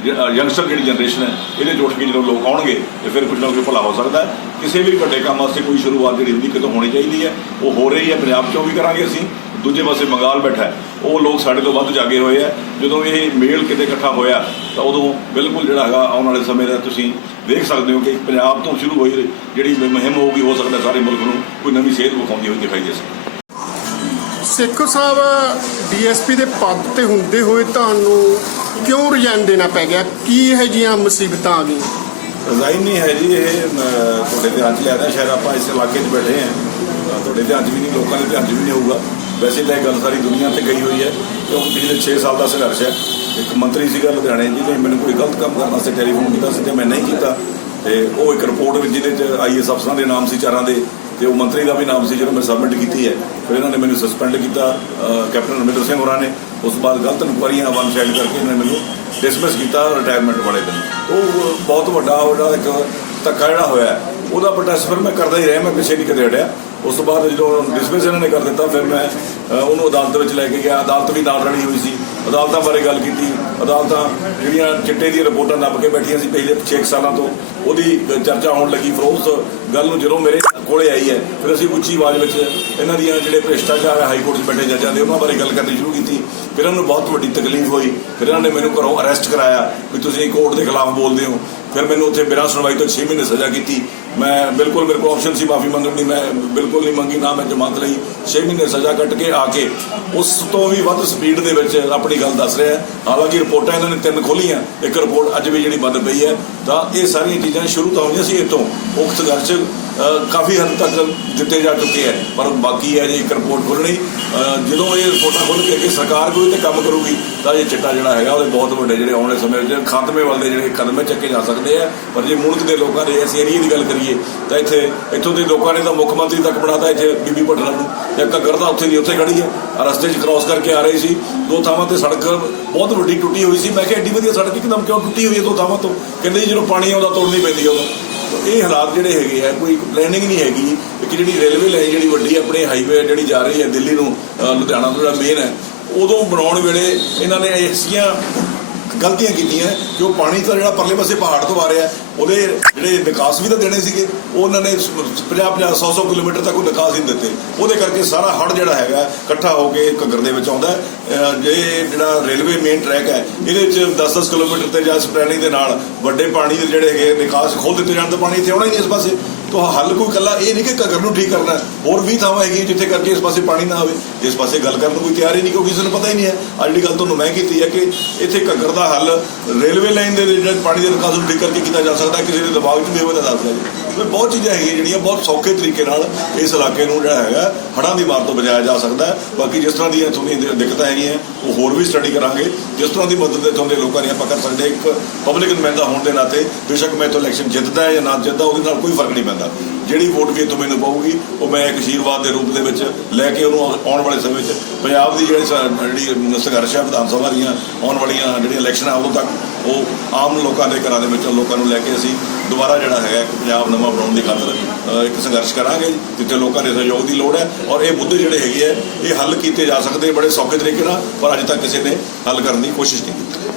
ਯੰਗਸਟਰ ਜਿਹੜੀ ਜਨਰੇਸ਼ਨ ਹੈ, ਇਹਦੇ ਜੋੜ ਕੇ ਜਦੋਂ ਲੋਕ ਆਉਣਗੇ, ਤੇ ਫਿਰ ਕੁਝ ਨਾ ਕੁਝ ਭਲਾ ਹੋ ਸਕਦਾ ਹੈ। ਕਿਸੇ ਵੀ ਵੱਡੇ ਕੰਮ ਵਾਸਤੇ ਕੋਈ ਸ਼ੁਰੂਆਤ ਜਿਹੜੀ ਹੁੰਦੀ, ਕਿਤੋਂ ਹੋਣੀ ਚਾਹੀਦੀ ਹੈ। ਉਹ ਹੋ ਰਹੀ ਹੈ, ਪੰਜਾਬ ਚੋਂ ਵੀ ਕਰਾਂਗੇ ਅਸੀਂ। ਦੂਜੇ ਪਾਸੇ ਬੰਗਾਲ ਬੈਠਾ ਉਹ ਲੋਕ ਸਾਡੇ ਤੋਂ ਵੱਧ ਜਾਗੇ ਹੋਏ ਆ ਜਦੋਂ ਇਹ ਮੇਲ ਕਿਤੇ ਇਕੱਠਾ ਹੋਇਆ, ਤਾਂ ਉਦੋਂ ਬਿਲਕੁਲ ਜਿਹੜਾ ਹੈਗਾ ਆਉਣ ਵਾਲੇ ਸਮੇਂ ਦਾ ਤੁਸੀਂ ਦੇਖ ਸਕਦੇ ਹੋ ਕਿ ਪੰਜਾਬ ਤੋਂ ਸ਼ੁਰੂ ਹੋਈ ਜਿਹੜੀ ਮੁਹਿੰਮ ਹੋਊਗੀ, ਹੋ ਸਕਦਾ ਸਾਰੇ ਮੁਲਕ ਨੂੰ ਕੋਈ ਨਵੀਂ ਸੇਧ ਵਿਖਾਉਂਦੀ ਹੋਈ ਦਿਖਾਈ ਦੇ ਸਕੇ। ਸੇਖੋ ਸਾਹਿਬ ਡੀਐਸਪੀ ਦੇ ਪਦ ਤੇ ਹੁੰਦੇ ਹੋਏ ਤੁਹਾਨੂੰ ਕਿਉਂ ਰਿਜ਼ਾਈਨ ਦੇਣਾ ਪੈ ਗਿਆ? ਕੀ ਇਹ ਜੀਆਂ ਮੁਸੀਬਤਾਂ ਆ ਗਈਆਂ? ਰਿਜ਼ਾਈਨ ਨਹੀਂ ਹੈ ਜੀ ਇਹ ਅਹ, ਤੁਹਾਡੇ ਧਿਆਨ 'ਚ ਲਿਆ ਰਿਹਾ ਸ਼ਾਇਦ ਆਪਾਂ ਇਸ ਇਲਾਕੇ 'ਚ ਬੈਠੇ ਹਾਂ। ਅਹ, ਤੁਹਾਡੇ ਧਿਆਨ 'ਚ ਵੀ ਨਹੀਂ ਲੋਕਾਂ ਦੇ ਧਿਆਨ 'ਚ ਵੀ ਨਹੀਂ ਹੋਊਗਾ ਵੈਸੇ ਤਾਂ ਇਹ ਗੱਲ ਸਾਰੀ ਦੁਨੀਆ ਤੇ ਗਈ ਹੋਈ ਹੈ ਕਿਉਂਕਿ ਪਿਛਲੇ 6 ਸਾਲ ਦਾ ਸੰਘਰਸ਼ ਹੈ। ਇੱਕ ਮੰਤਰੀ ਸੀਗਾ ਲੁਧਿਆਣੇ ਜਿਹਨੇ ਮੈਨੂੰ ਕੋਈ ਗਲਤ ਕੰਮ ਕਰਨ ਵਾਸਤੇ ਟੈਲੀਫੋਨ ਕੀਤਾ ਸੀ ਤੇ ਮੈਂ ਨਹੀਂ ਕੀਤਾ। ਤੇ ਉਹ ਇੱਕ ਰਿਪੋਰਟ ਵਿੱਚ ਜਿਹਦੇ 'ਚ ਆਈਐਸ ਅਫਸਰਾਂ ਦੇ ਨਾਮ ਸੀ ਚਾਰਾਂ ਦੇ ਤੇ ਉਹ ਮੰਤਰੀ ਦਾ ਵੀ ਨਾਮ ਸੀ ਜਦੋਂ ਮੈਂ ਸਬਮਿਟ ਕੀਤੀ ਹੈ, ਫਿਰ ਇਹਨਾਂ ਨੇ ਮੈਨੂੰ ਸਸਪੈਂਡ ਕੀਤਾ ਕੈਪਟਨ ਅਮਰਿੰਦਰ ਸਿੰਘ ਹੋਰਾਂ ਨੇ। ਉਸ ਤੋਂ ਬਾਅਦ ਗਲਤ ਇਨਕੁਆਰੀਆਂ ਵਨ ਸਾਈਡ ਕਰਕੇ ਇਹਨਾਂ ਨੇ ਮੈਨੂੰ ਡਿਸਮਿਸ ਕੀਤਾ ਰਿਟਾਇਰਮੈਂਟ ਵਾਲੇ ਦਿਨ। ਉਹ ਬਹੁਤ ਵੱਡਾ ਉਹਦਾ ਇੱਕ ਧੱਕਾ ਜਿਹੜਾ ਹੋਇਆ ਉਹਦਾ ਪ੍ਰੋਟੈਸਟ ਫਿਰ ਮੈਂ ਕਰਦਾ ਹੀ ਰਿਹਾ, ਮੈਂ ਪਿੱਛੇ ਨਹੀਂ ਕਦੇ ਹਟਿਆ। ਉਸ ਤੋਂ ਬਾਅਦ ਜਦੋਂ ਡਿਸਮਿਸ ਇਹਨਾਂ ਨੇ ਕਰ ਦਿੱਤਾ, ਫਿਰ ਮੈਂ ਉਹਨੂੰ ਅਦਾਲਤ ਵਿੱਚ ਲੈ ਕੇ ਗਿਆ। ਅਦਾਲਤ ਵੀ ਨਾਲ ਰਲੀ ਹੋਈ ਸੀ। ਅਦਾਲਤਾਂ ਬਾਰੇ ਗੱਲ ਕੀਤੀ। ਅਦਾਲਤਾਂ ਜਿਹੜੀਆਂ ਚਿੱਟੇ ਦੀਆਂ ਰਿਪੋਰਟਾਂ ਨੱਪ ਕੇ ਬੈਠੀਆਂ ਸੀ ਪਿਛਲੇ 6 ਸਾਲਾਂ ਤੋਂ, ਉਹਦੀ ਚਰਚਾ ਹੋਣ ਲੱਗੀ। ਫਿਰ ਉਸ ਗੱਲ ਨੂੰ ਜਦੋਂ ਮੇਰੇ ਕੋਲੇ ਆਈ ਹੈ। ਫਿਰ ਅਸੀਂ ਉੱਚੀ ਆਵਾਜ਼ ਵਿੱਚ ਇਹਨਾਂ ਦੀਆਂ ਜਿਹੜੇ ਭ੍ਰਿਸ਼ਟਾਚਾਰ ਹੈ ਹਾਈ ਕੋਰਟ 'ਚ ਬੈਠੇ ਜੱਜਾਂ ਦੇ, ਉਹਨਾਂ ਬਾਰੇ ਗੱਲ ਕਰਨੀ ਸ਼ੁਰੂ ਕੀਤੀ। ਫਿਰ ਇਹਨਾਂ ਨੂੰ ਬਹੁਤ ਵੱਡੀ ਤਕਲੀਫ ਹੋਈ। ਫਿਰ ਇਹਨਾਂ ਨੇ ਮੈਨੂੰ ਘਰੋਂ ਅਰੈਸਟ ਕਰਾਇਆ ਵੀ ਤੁਸੀਂ ਕੋਰਟ ਦੇ ਖਿਲਾਫ ਬੋਲਦੇ ਹੋ। ਫਿਰ ਮੈਨੂੰ ਉੱਥੇ ਬਿਨਾਂ ਸੁਣਵਾਈ ਤੋਂ 6 ਮਹੀਨੇ ਸਜ਼ਾ ਕੀਤੀ। ਮੈਂ ਬਿਲਕੁਲ ਮੇਰੇ ਕੋਲ ਆਪਸ਼ਨ ਸੀ, ਮਾਫੀ ਮੰਗਣ ਦੀ। ਮੈਂ ਬਿਲਕੁਲ ਨਹੀਂ ਮੰਗੀ, ਨਾ ਮੈਂ ਜਮਾਤ ਲਈ। 6 ਮਹੀਨੇ ਸਜ਼ਾ ਕੱਟ ਕੇ ਆ ਕੇ ਉਸ ਤੋਂ ਵੀ ਵੱਧ ਸਪੀਡ ਦੇ ਵਿੱਚ ਆਪਣੀ ਗੱਲ ਦੱਸ ਰਿਹਾ ਹਾਲਾਂਕਿ ਰਿਪੋਰਟਾਂ ਇਹਨਾਂ ਨੇ ਤਿੰਨ ਖੋਲੀਆਂ ਇੱਕ ਰਿਪੋਰਟ ਅੱਜ ਵੀ ਜਿਹੜੀ ਬੰਦ ਪਈ ਹੈ। ਤਾਂ ਇਹ ਸਾਰੀਆਂ ਚੀਜ਼ਾਂ ਸ਼ੁਰੂ ਤਾਂ ਹੋਈਆਂ ਸੀ ਇੱਥੋਂ। ਉਕਤ ਸੰਘਰਸ਼ ਕਾਫੀ ਹੱਦ ਤੱਕ ਦਿੱਤੇ ਜਾ ਚੁੱਕੇ ਹੈ। ਪਰ ਬਾਕੀ ਹੈ ਜੀ, ਇੱਕ ਰਿਪੋਰਟ ਖੋਲਣੀ ਜਦੋਂ ਇਹ ਰਿਪੋਰਟਾਂ ਖੁੱਲ੍ਹ ਕੇ ਅੱਗੇ ਸਰਕਾਰ ਕੋਈ ਤੇ ਕੰਮ ਕਰੂਗੀ, ਤਾਂ ਇਹ ਚਿੱਟਾ ਜਿਹੜਾ ਹੈਗਾ, ਉਹਦੇ ਬਹੁਤ ਵੱਡੇ ਜਿਹੜੇ ਆਉਣ ਵਾਲੇ ਸਮੇਂ ਵਿੱਚ ਖਾਤਮੇ ਵੱਲ ਦੇ ਜਿਹੜੇ ਕਦਮ ਚੱਕੇ ਜਾ ਸਕਦੇ ਆ, ਪਰ ਜੇ ਮੁਲਕ ਦੇ ਲੋਕਾਂ ਦੇ ਇਸ ਏਰੀਏ ਦੀ ਗੱਲ ਕਰੀਏ, ਤਾਂ ਇੱਥੇ, ਇੱਥੋਂ ਦੇ ਲੋਕਾਂ ਨੇ ਤਾਂ ਮੁੱਖ ਮੰਤਰੀ ਤੱਕ ਬਣਾਤਾ ਇੱਥੇ ਬੀਬੀ ਭੱਟਣਾ ਨੂੰ। ਜਾਂ ਘੱਗਰ ਤਾਂ ਉੱਥੇ ਦੀ ਉੱਥੇ ਖੜੀ ਹੈ ਰਸਤੇ 'ਚ ਕ੍ਰਾਸ ਕਰਕੇ ਆ ਰਹੀ ਸੀ। ਦੋ ਥਾਵਾਂ ਤੇ ਸੜਕ ਬਹੁਤ ਵੱਡੀ ਟੁੱਟੀ ਹੋਈ ਸੀ। ਮੈਂ ਕਿਹਾ ਐਡੀ ਵਧੀਆ ਸੜਕ ਇੱਕਦਮ ਕਿਉਂ ਟੁੱਟੀ ਹੋਈ ਹੈ ਦੋ ਥਾਵਾਂ ਤੋਂ? ਕਹਿੰਦੇ ਜੀ, ਜਦੋਂ ਪਾਣੀ ਆਉਂਦਾ ਤੋੜਨੀ ਪੈਂਦੀ ਆ ਉਦੋਂ। ਇਹ ਹਾਲਾਤ ਜਿਹੜੇ ਹੈਗੇ ਆ, ਕੋਈ ਪਲੈਨਿੰਗ ਨਹੀਂ ਹੈਗੀ। ਕਿ ਜਿਹੜੀ ਰੇਲਵੇ ਲਾਈਨ ਜਿਹੜੀ ਵੱਡੀ ਆਪਣੇ ਹਾਈਵੇ ਜਿਹੜੀ ਜਾ ਰਹੀ ਹੈ ਦਿੱਲੀ ਨੂੰ ਲੁਧਿਆਣਾ ਤੋਂ ਜਿਹੜਾ ਮੇਨ ਹੈ, ਉਦੋਂ ਬਣਾਉਣ ਵੇਲੇ ਇਹਨਾਂ ਨੇ ਐਸੀਆਂ ਗਲਤੀਆਂ ਕੀਤੀਆਂ ਕਿ ਉਹ ਪਾਣੀ ਤਾਂ ਜਿਹੜਾ ਪਰਲੇ ਪਾਸੇ ਪਹਾੜ ਤੋਂ ਆ ਰਿਹਾ ਉਹਦੇ ਜਿਹੜੇ ਨਿਕਾਸ ਵੀ ਤਾਂ ਦੇਣੇ ਸੀਗੇ, ਉਹਨਾਂ ਨੇ 50 50 100 100 ਕਿਲੋਮੀਟਰ ਤੱਕ ਉਹ ਨਿਕਾਸ ਹੀ ਨਹੀਂ ਦਿੱਤੇ। ਉਹਦੇ ਕਰਕੇ ਸਾਰਾ ਹੜ ਜਿਹੜਾ ਹੈਗਾ, ਇਕੱਠਾ ਹੋ ਕੇ ਘੱਗਰ ਦੇ ਵਿੱਚ ਆਉਂਦਾ ਹੈ। ਜੇ ਜਿਹੜਾ ਰੇਲਵੇ ਮੇਨ ਟਰੈਕ ਹੈ, ਇਹਦੇ ਵਿੱਚ 10 10 ਕਿਲੋਮੀਟਰ ਤੇ ਜਾਂ ਸਪਰੈਲਿੰਗ ਦੇ ਨਾਲ ਵੱਡੇ ਪਾਣੀ ਦੇ ਜਿਹੜੇ ਹੈਗੇ ਨਿਕਾਸ ਖੋਲ ਦਿੱਤੇ ਜਾਣ ਤਾਂ ਪਾਣੀ ਇੱਥੇ ਆਉਣਾ ਹੀ ਨਹੀਂ ਇਸ ਪਾਸੇ। ਤਾਂ ਹੱਲ ਕੋਈ ਇਕੱਲਾ ਇਹ ਨਹੀਂ ਕਿ ਘੱਗਰ ਨੂੰ ਠੀਕ ਕਰਨਾ ਹੋਰ ਵੀ ਥਾਵਾਂ ਹੈਗੀਆਂ ਜਿੱਥੇ ਕਰਕੇ ਇਸ ਪਾਸੇ ਪਾਣੀ ਨਾ ਆਵੇ। ਇਸ ਪਾਸੇ ਗੱਲ ਕਰਨ ਨੂੰ ਕੋਈ ਤਿਆਰ ਹੀ ਨਹੀਂ, ਕਿਉਂਕਿ ਕਿਸੇ ਨੂੰ ਪਤਾ ਹੀ ਨਹੀਂ ਹੈ। ਅੱਜ ਜਿਹੜੀ ਗੱਲ ਤੁਹਾਨੂੰ ਮੈਂ ਕੀਤੀ ਹੈ ਕਿ ਇੱਥੇ ਘੱਗਰ ਦਾ ਹੱਲ ਰੇਲਵੇ ਲਾਈਨ ਦੇ ਜਿਹੜੇ ਪਾਣੀ ਦੇ ਨਿਕਾਸ ਨੂੰ ਠੀਕ ਕਰਕੇ ਕੀਤਾ ਜਾ ਸਕਦਾ ਕਿਸੇ ਦੇ ਦਿਮਾਗ 'ਚ ਵੀ ਹੋਵੇ ਸਕਦਾ ਜੀ ਬਹੁਤ ਚੀਜ਼ਾਂ ਹੈਗੀਆਂ ਜਿਹੜੀਆਂ ਬਹੁਤ ਸੌਖੇ ਤਰੀਕੇ ਨਾਲ ਇਸ ਇਲਾਕੇ ਨੂੰ ਜਿਹੜਾ ਹੈਗਾ, ਹੜ੍ਹਾਂ ਦੀ ਮਾਰ ਤੋਂ ਬਚਾਇਆ ਜਾ ਸਕਦਾ ਬਾਕੀ ਜਿਸ ਤਰ੍ਹਾਂ ਦੀਆਂ ਤੁਹਾਨੂੰ ਦਿੱਕਤਾਂ ਹੈਗੀਆਂ, ਉਹ ਹੋਰ ਵੀ ਸਟੱਡੀ ਕਰਾਂਗੇ। ਜਿਸ ਤਰ੍ਹਾਂ ਦੀ ਮਦਦ ਦੇ ਤੁਹਾਨੂੰ ਲੋਕਾਂ ਦੀ ਆਪਾਂ ਕਰ ਸਕਦੇ ਇੱਕ ਪਬਲਿਕ ਨੁਮਾਇੰਦਾ ਹੋਣ ਦੇ ਨਾਤੇ, ਬੇਸ਼ੱਕ ਮੈਂ ਇੱਥੋਂ ਇਲੈਕਸ਼ਨ ਜਿੱਤਦਾ ਹੈ ਜਾਂ ਨਾ ਜਿੱਤਦਾ, ਉਹਦੇ ਨਾਲ ਕੋਈ ਫ਼ਰਕ ਨਹੀਂ ਪੈਂਦਾ। ਜਿਹੜੀ ਵੋਟ ਵੀ ਇੱਥੋਂ ਮੈਨੂੰ ਪਾਊਗੀ, ਉਹ ਮੈਂ ਇੱਕ ਅਸ਼ੀਰਵਾਦ ਦੇ ਰੂਪ ਦੇ ਵਿੱਚ ਲੈ ਕੇ ਉਹਨੂੰ ਆਉਣ ਵਾਲੇ ਸਮੇਂ 'ਚ ਪੰਜਾਬ ਦੀ ਜਿਹੜੀ ਜਿਹੜੀ ਸੰਘਰਸ਼ ਹੈ ਵਿਧਾਨ ਸਭਾ ਦੀਆਂ ਆਉਣ ਵਾਲੀਆਂ ਜਿਹੜੀਆਂ ਇਲੈਕਸ਼ਨਾਂ ਉਦੋਂ ਤੱਕ ਉਹ ਆਮ ਲੋਕਾਂ ਦੇ ਘਰਾਂ ਦੇ ਵਿੱਚੋਂ ਲੋਕਾਂ ਨੂੰ ਲੈ ਕੇ ਅਸੀਂ ਦੁਬਾਰਾ ਜਿਹੜਾ ਹੈਗਾ ਇੱਕ ਪੰਜਾਬ ਨਵਾਂ ਬਣਾਉਣ ਦੀ ਖਾਤਰ ਇੱਕ ਸੰਘਰਸ਼ ਕਰਾਂਗੇ, ਜਿੱਥੇ ਲੋਕਾਂ ਦੇ ਸਹਿਯੋਗ ਦੀ ਲੋੜ ਹੈ ਔਰ ਇਹ ਮੁੱਦੇ ਜਿਹੜੇ ਹੈਗੇ ਆ ਇਹ ਹੱਲ ਕੀਤੇ ਜਾ ਸਕਦੇ ਬੜੇ ਸੌਖੇ ਤਰੀਕੇ ਨਾਲ, ਪਰ ਅਜੇ ਤੱਕ ਕਿਸੇ ਨੇ ਹੱਲ ਕਰਨ ਦੀ ਕੋਸ਼ਿਸ਼ ਨਹੀਂ ਕੀਤੀ।